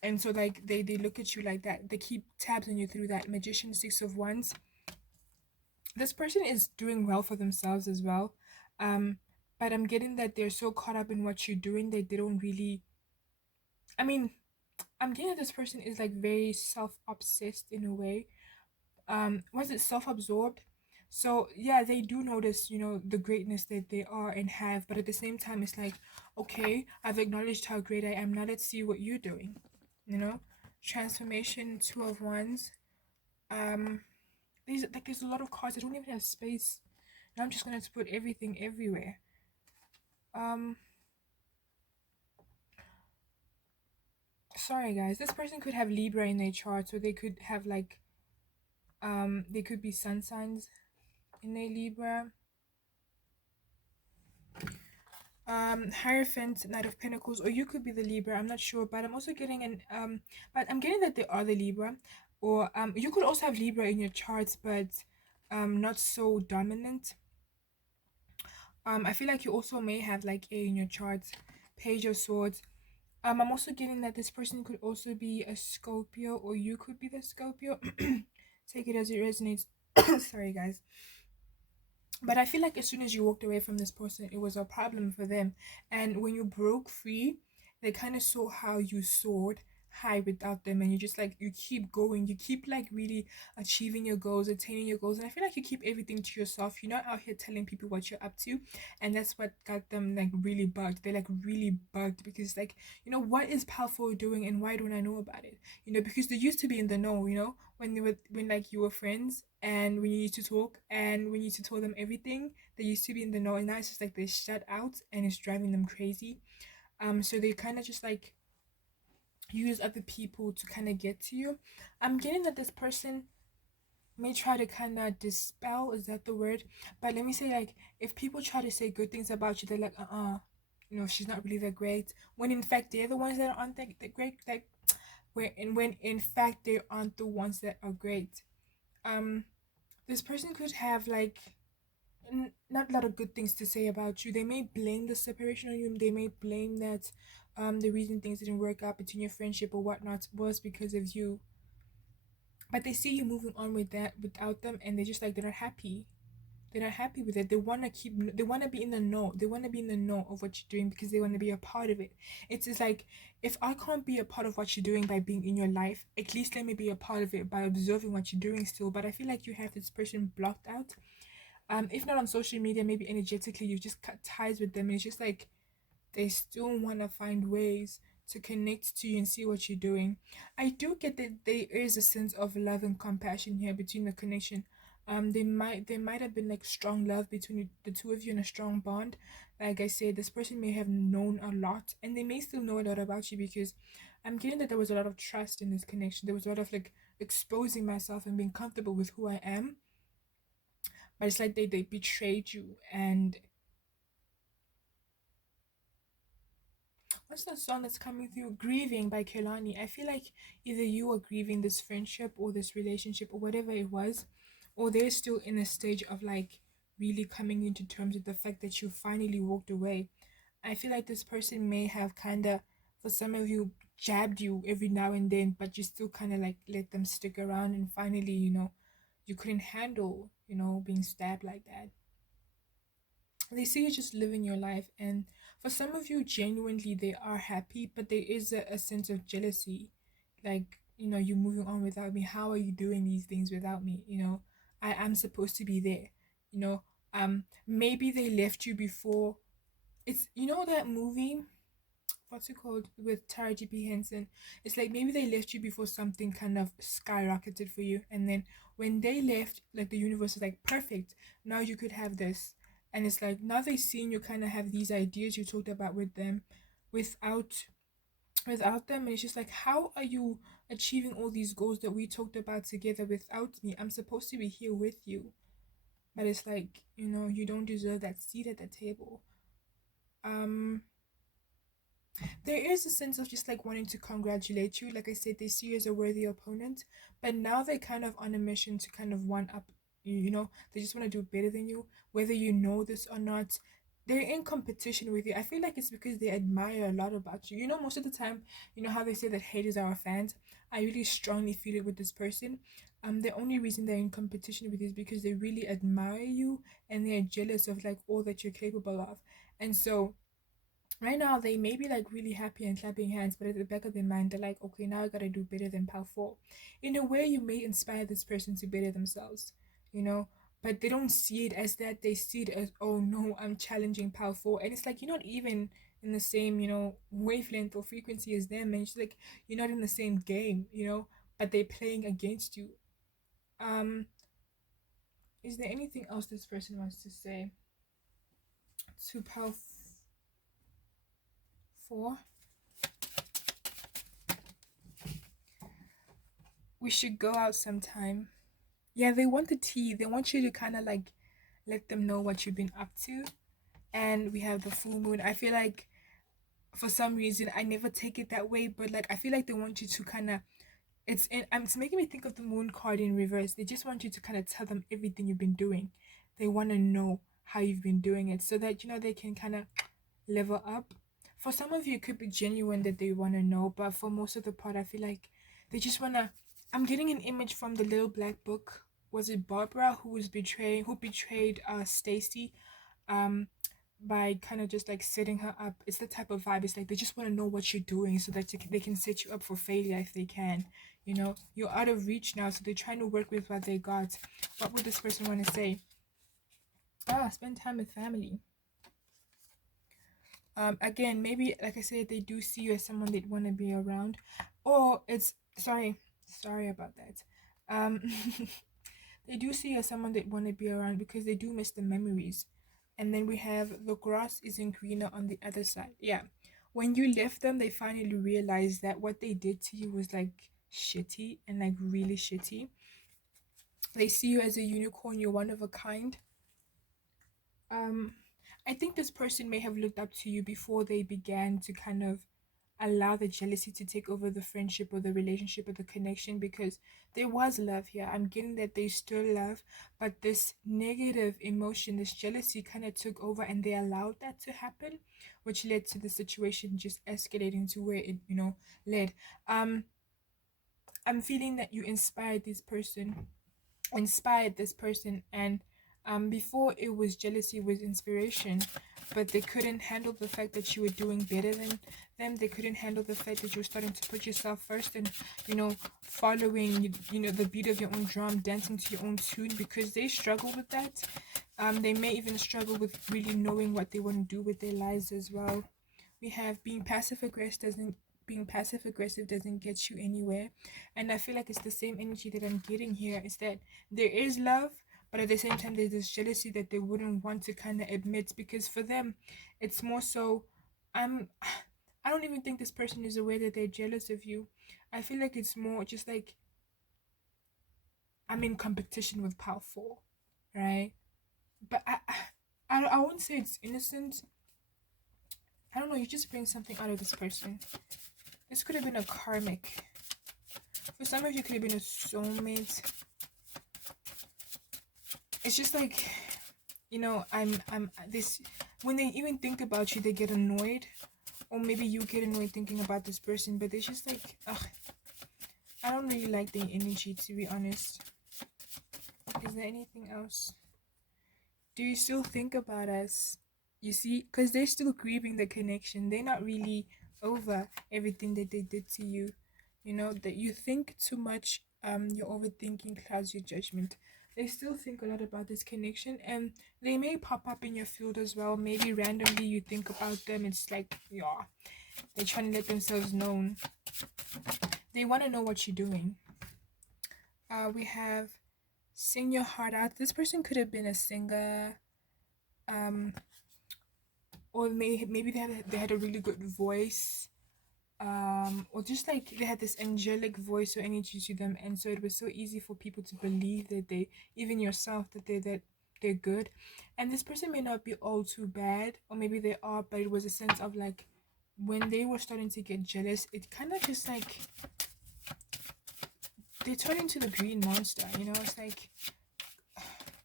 and so like they look at you like that. They keep tabs on you through that. Magician, Six of Wands. This person is doing well for themselves as well, but I'm getting that they're so caught up in what you're doing that they don't really, I mean, I'm getting that this person is like very self-obsessed in a way. Was it self-absorbed? So yeah, they do notice, you know, the greatness that they are and have, but at the same time it's like, okay, I've acknowledged how great I am, now let's see what you're doing, you know. Transformation, Two of Wands. These like there's a lot of cards. I don't even have space. Now I'm just gonna put everything everywhere. Sorry guys, this person could have Libra in their chart, so they could have like they could be sun signs in their Libra. Hierophant, Knight of Pentacles, or you could be the Libra, I'm not sure, but I'm also getting an but I'm getting that they are the Libra, or you could also have Libra in your charts, but not so dominant. I feel like you also may have like A in your charts. Page of Swords. I'm also getting that this person could also be a Scorpio, or you could be the Scorpio. Take it as it resonates. Sorry guys. But I feel like as soon as you walked away from this person, it was a problem for them. And when you broke free, they kind of saw how you soared. high without them, and you just like you keep going, you keep like really achieving your goals, attaining your goals, and I feel like you keep everything to yourself. You're not out here telling people what you're up to, and that's what got them like really bugged. They're like really bugged because like, what is powerful doing and why don't I know about it? Because they used to be in the know, when they were when like you were friends and when you used to talk and when you used to tell them everything, they used to be in the know, and now it's just like they shut out and it's driving them crazy. So they kind of just like use other people to kind of get to you. I'm getting that this person may try to kind of dispel, is that the word? But let me say, like, if people try to say good things about you, they're like, she's not really that great. When in fact, they're the ones that aren't that great. Like, when in fact, they aren't the ones that are great. Um, this person could have, like, not a lot of good things to say about you. They may blame the separation on you. They may blame that the reason things didn't work out between your friendship or whatnot was because of you. But they see you moving on with that without them, and they're just like they're not happy. They're not happy with it. They want to keep. They want to be in the know. They want to be in the know of what you're doing because they want to be a part of it. It's just like, if I can't be a part of what you're doing by being in your life, at least let me be a part of it by observing what you're doing still. But I feel like you have this person blocked out. If not on social media, maybe energetically, you just cut ties with them. And it's just like they still want to find ways to connect to you and see what you're doing. I do get that there is a sense of love and compassion here between the connection. There might have been like strong love between the two of you and a strong bond. Like I said, this person may have known a lot, and they may still know a lot about you because I'm getting that there was a lot of trust in this connection. There was a lot of like exposing myself and being comfortable with who I am. But it's like they betrayed you. And what's that song that's coming through? Grieving by Kelani. I feel like either you are grieving this friendship or this relationship or whatever it was, or they're still in a stage of like really coming into terms with the fact that you finally walked away. I feel like this person may have kind of, for some of you, jabbed you every now and then, but you still kind of like let them stick around, and finally, you couldn't handle, being stabbed like that. They see you just living your life, and for some of you, genuinely they are happy, but there is a sense of jealousy, like, you moving on without me. How are you doing these things without me? I am supposed to be there. Maybe they left you before. It's, that movie, what's it called, with Tara G.P. Henson. It's like maybe they left you before something kind of skyrocketed for you, and then when they left, like the universe is like, perfect, now you could have this. And it's like now they seen you kind of have these ideas you talked about with them without them, and it's just like, how are you achieving all these goals that we talked about together without me? I'm supposed to be here with you. But it's like, you don't deserve that seat at the table. um there is a sense of just like wanting to congratulate you. Like I said, they see you as a worthy opponent, but now they're kind of on a mission to kind of one up you. They just want to do better than you, whether you know this or not. They're in competition with you. I feel like it's because they admire a lot about you. Most of the time, how they say that haters are our fans. I really strongly feel it with this person. The only reason they're in competition with you is because they really admire you and they're jealous of like all that you're capable of. And so right now they may be like really happy and clapping hands, but at the back of their mind they're like, okay, now I gotta do better than Pal 4. In a way, you may inspire this person to better themselves, you know but they don't see it as that. They see it as, oh no, I'm challenging Pal 4, and it's like you're not even in the same wavelength or frequency as them, and it's like you're not in the same game, but they're playing against you. um is there anything else this person wants to say to Pal 4? We should go out sometime. Yeah, they want the tea. They want you to kind of like let them know what you've been up to. And we have the full moon. I feel like for some reason I never take it that way, but like I feel like they want you to kind of, it's making me think of the moon card in reverse. They just want you to kind of tell them everything you've been doing. They want to know how you've been doing it so that they can kind of level up. For some of you, it could be genuine that they want to know, but for most of the part, I feel like they just want to. I'm getting an image from the Little Black Book. Was it Barbara who betrayed Stacy? Um, by kind of just like setting her up. It's the type of vibe. It's like they just want to know what you're doing so that they can set you up for failure if they can. You know, you're out of reach now, so they're trying to work with what they got. What would this person want to say? Spend time with family. Again, maybe like I said, they do see you as someone they'd want to be around, or it's sorry about that. Um, they do see you as someone they'd want to be around because they do miss the memories. And then we have the grass isn't greener on the other side. Yeah, when you left them, they finally realized that what they did to you was like shitty and like really shitty. They see you as a unicorn. You're one of a kind. um I think this person may have looked up to you before they began to kind of allow the jealousy to take over the friendship or the relationship or the connection, because there was love here. I'm getting that they still love, but this negative emotion, this jealousy kind of took over and they allowed that to happen, which led to the situation just escalating to where it, led. um I'm feeling that you inspired this person, and before it was jealousy, was inspiration, but they couldn't handle the fact that you were doing better than them. They couldn't handle the fact that you were starting to put yourself first and following the beat of your own drum, dancing to your own tune, because they struggle with that. They may even struggle with really knowing what they want to do with their lives as well. We have being passive aggressive doesn't get you anywhere. And I feel like it's the same energy that I'm getting here, is that there is love, but at the same time there's this jealousy that they wouldn't want to kind of admit, because for them it's more so, I'm I don't even think this person is aware that they're jealous of you. I feel like it's more just like, I'm in competition with Power 4, right? But I won't say it's innocent. I don't know, you just bring something out of this person. This could have been a karmic. For some of you, could have been a soulmate. It's just like, I'm this. When they even think about you, they get annoyed, or maybe you get annoyed thinking about this person. But it's just like, ugh, I don't really like the energy, to be honest. Is there anything else? Do you still think about us? You see, because they're still grieving the connection. They're not really over everything that they did to you. You know, that you think too much, your overthinking clouds your judgment. They still think a lot about this connection, and they may pop up in your field as well. Maybe randomly you think about them. It's like, yeah, they're trying to let themselves known. They want to know what you're doing. We have sing your heart out. This person could have been a singer, um, or maybe they had a really good voice, or just like they had this angelic voice or energy to them, and so it was so easy for people to believe that they, even yourself, that they're good. And this person may not be all too bad, or maybe they are, but it was a sense of like, when they were starting to get jealous, it kind of just like they turn into the green monster, it's like,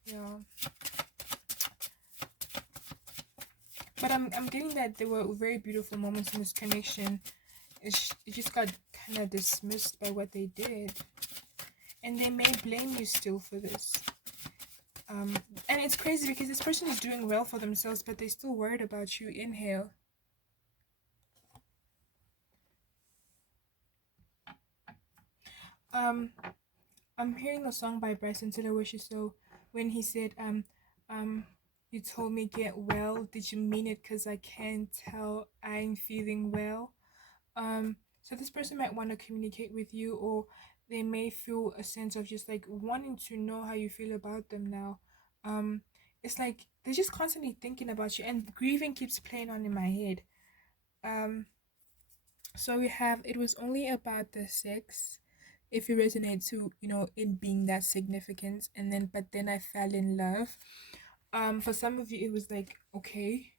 yeah. But I'm getting that there were very beautiful moments in this connection. It just got kind of dismissed by what they did, and they may blame you still for this. And it's crazy because this person is doing well for themselves, but they're still worried about you. Inhale. I'm hearing a song by Bryson Tiller where so when he said, you told me get well. Did you mean it? Cause I can't tell I'm feeling well. So this person might want to communicate with you, or they may feel a sense of just like wanting to know how you feel about them now. It's like they're just constantly thinking about you, and grieving keeps playing on in my head. So we have, it was only about the sex, if you resonate to it being that significant, and then but then I fell in love. For some of you it was like, okay,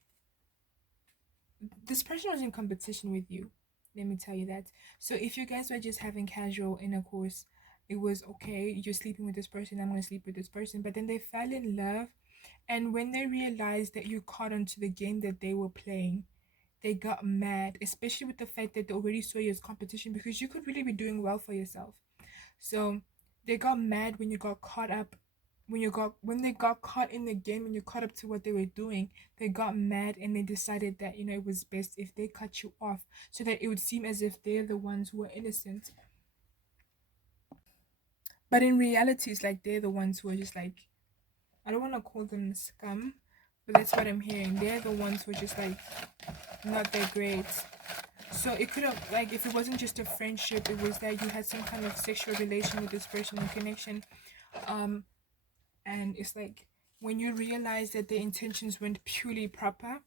this person was in competition with you, let me tell you that. So if you guys were just having casual intercourse, it was okay, you're sleeping with this person, I'm gonna sleep with this person, but then they fell in love, and when they realized that you caught on to the game that they were playing, they got mad, especially with the fact that they already saw you as competition, because you could really be doing well for yourself. So they got mad when you got caught up when they got caught in the game and you caught up to what they were doing, they got mad and they decided that it was best if they cut you off so that it would seem as if they're the ones who are innocent. But in reality, it's like they're the ones who are just like, I don't want to call them scum, but that's what I'm hearing. They're the ones who are just like not that great. So it could have, like, if it wasn't just a friendship, it was that you had some kind of sexual relation with this person and connection. Um, and it's like when you realize that their intentions weren't purely proper,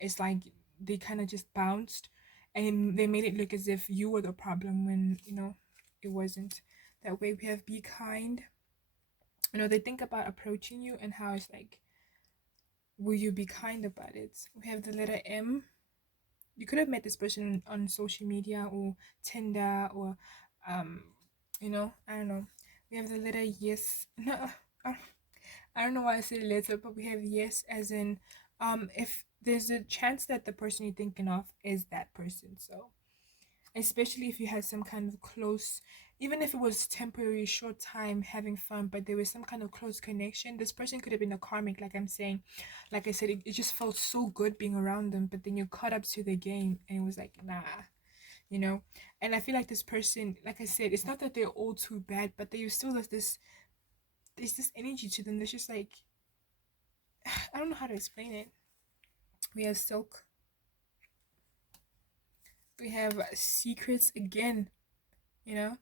it's like they kind of just bounced, and they made it look as if you were the problem when it wasn't. That way, we have be kind. They think about approaching you and how it's like, will you be kind about it? We have the letter M. You could have met this person on social media or Tinder or, um, I don't know. We have the letter yes. No, I don't know why I said letter, but we have yes as in, if there's a chance that the person you're thinking of is that person. So especially if you had some kind of close, even if it was temporary short time having fun, but there was some kind of close connection, this person could have been a karmic, like I'm saying. Like I said, it just felt so good being around them, but then you caught up to the game and it was like, nah, you know. And I feel like this person, like I said, it's not that they're all too bad, but they still there's this energy to them that's just like, I don't know how to explain it. We have silk, we have secrets again, you know,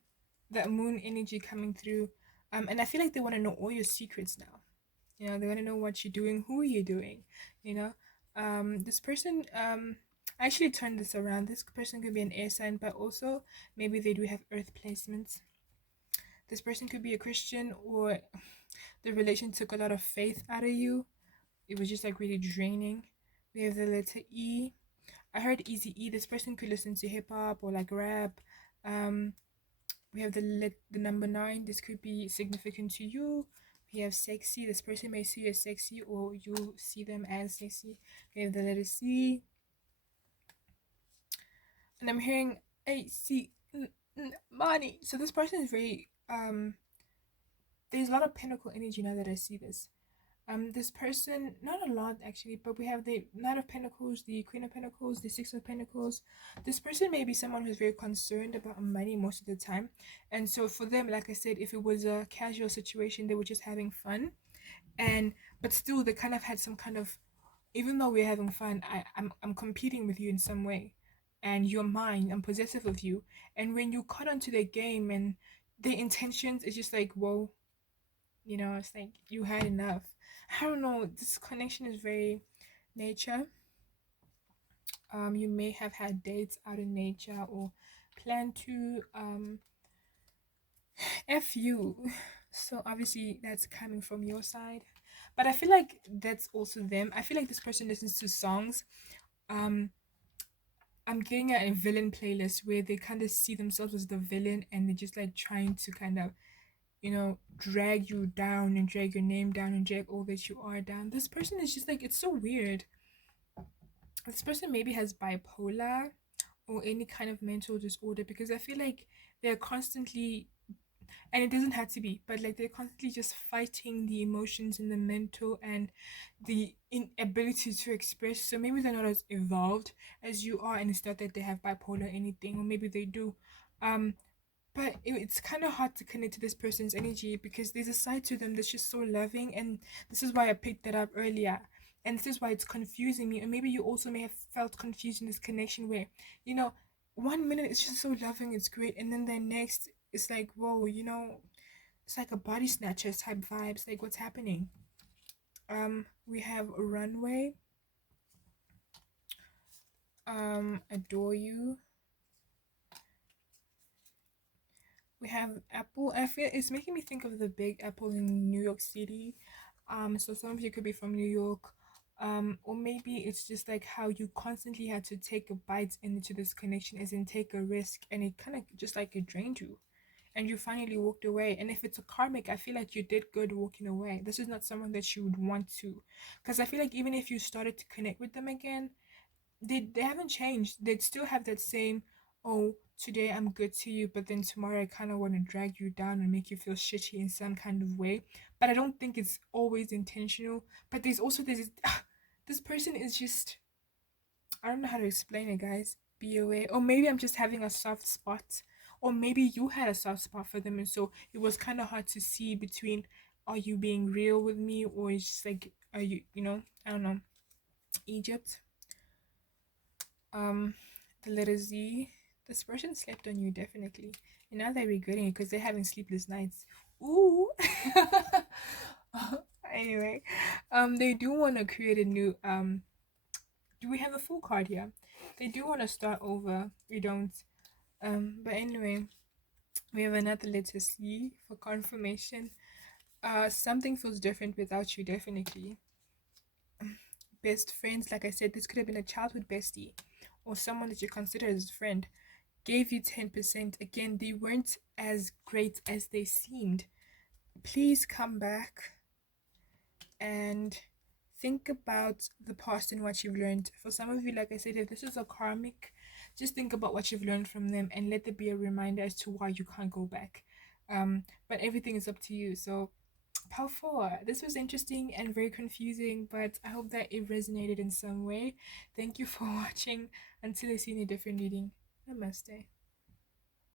that moon energy coming through. And I feel like they want to know all your secrets now. They want to know what you're doing, who are you doing, you know. This person, I actually turned this around. This person could be an air sign, but also maybe they do have earth placements. This person could be a Christian, or the relation took a lot of faith out of you. It was just like really draining. We have the letter E. I heard Easy E. This person could listen to hip hop or like rap. Um, we have the number 9. This could be significant to you. We have sexy. This person may see you as sexy or you see them as sexy. We have the letter C. And I'm hearing money. So this person is very there's a lot of pinnacle energy now that I see this. This person, not a lot actually, but we have the Knight of Pentacles, the Queen of Pentacles, the Six of Pentacles. This person may be someone who's very concerned about money most of the time, and so for them, like I said, if it was a casual situation, they were just having fun, and but still they kind of had some kind of, even though we're having fun, I'm competing with you in some way, and you're mine, I'm possessive of you, and when you cut onto their game and their intentions, it's just like, whoa, it's like you had enough. I don't know, this connection is very nature. You may have had dates out in nature or plan to f you. So obviously that's coming from your side, but I feel like that's also them. I feel like this person listens to songs. um I'm getting a villain playlist where they kind of see themselves as the villain and they're just like trying to kind of drag you down and drag your name down and drag all that you are down. This person is just like, it's so weird. This person maybe has bipolar or any kind of mental disorder, because I feel like they're constantly, and it doesn't have to be, but like they're constantly just fighting the emotions and the mental and the inability to express. So maybe they're not as evolved as you are, and it's not that they have bipolar or anything, or maybe they do. Um, but it's kind of hard to connect to this person's energy because there's a side to them that's just so loving, and this is why I picked that up earlier, and this is why it's confusing me. And maybe you also may have felt confused in this connection where, 1 minute it's just so loving, it's great, and then the next it's like, whoa, it's like a body snatcher type vibes. Like, what's happening? We have runway, adore you. We have Apple. I feel it's making me think of the Big Apple in New York City. So some of you could be from New York. Or maybe it's just like how you constantly had to take a bite into this connection, as in take a risk, and it kind of just like it drained you, and you finally walked away. And if it's a karmic, I feel like you did good walking away. This is not someone that you would want to, because I feel like even if you started to connect with them again, they haven't changed. They'd still have that same, oh, today I'm good to you, but then tomorrow I kind of want to drag you down and make you feel shitty in some kind of way. But I don't think it's always intentional. But there's also this person is just, I don't know how to explain it, guys. Be aware. Or maybe I'm just having a soft spot. Or maybe you had a soft spot for them, and so it was kind of hard to see between, are you being real with me, or it's just like, are you, I don't know. Egypt. Um, the letter Z. This person slept on you, definitely. And now they're regretting it because they're having sleepless nights. Ooh. Anyway, they do want to create a new do we have a full card here? They do want to start over. We don't. But anyway, we have another letter C for confirmation. Something feels different without you, definitely. Best friends, like I said, this could have been a childhood bestie or someone that you consider as a friend. Gave you 10%. Again, they weren't as great as they seemed. Please come back and think about the past and what you've learned. For some of you, like I said, if this is a karmic, just think about what you've learned from them and let there be a reminder as to why you can't go back. But everything is up to you. So, Pal 4, this was interesting and very confusing, but I hope that it resonated in some way. Thank you for watching. Until I see you in a different reading. Namaste.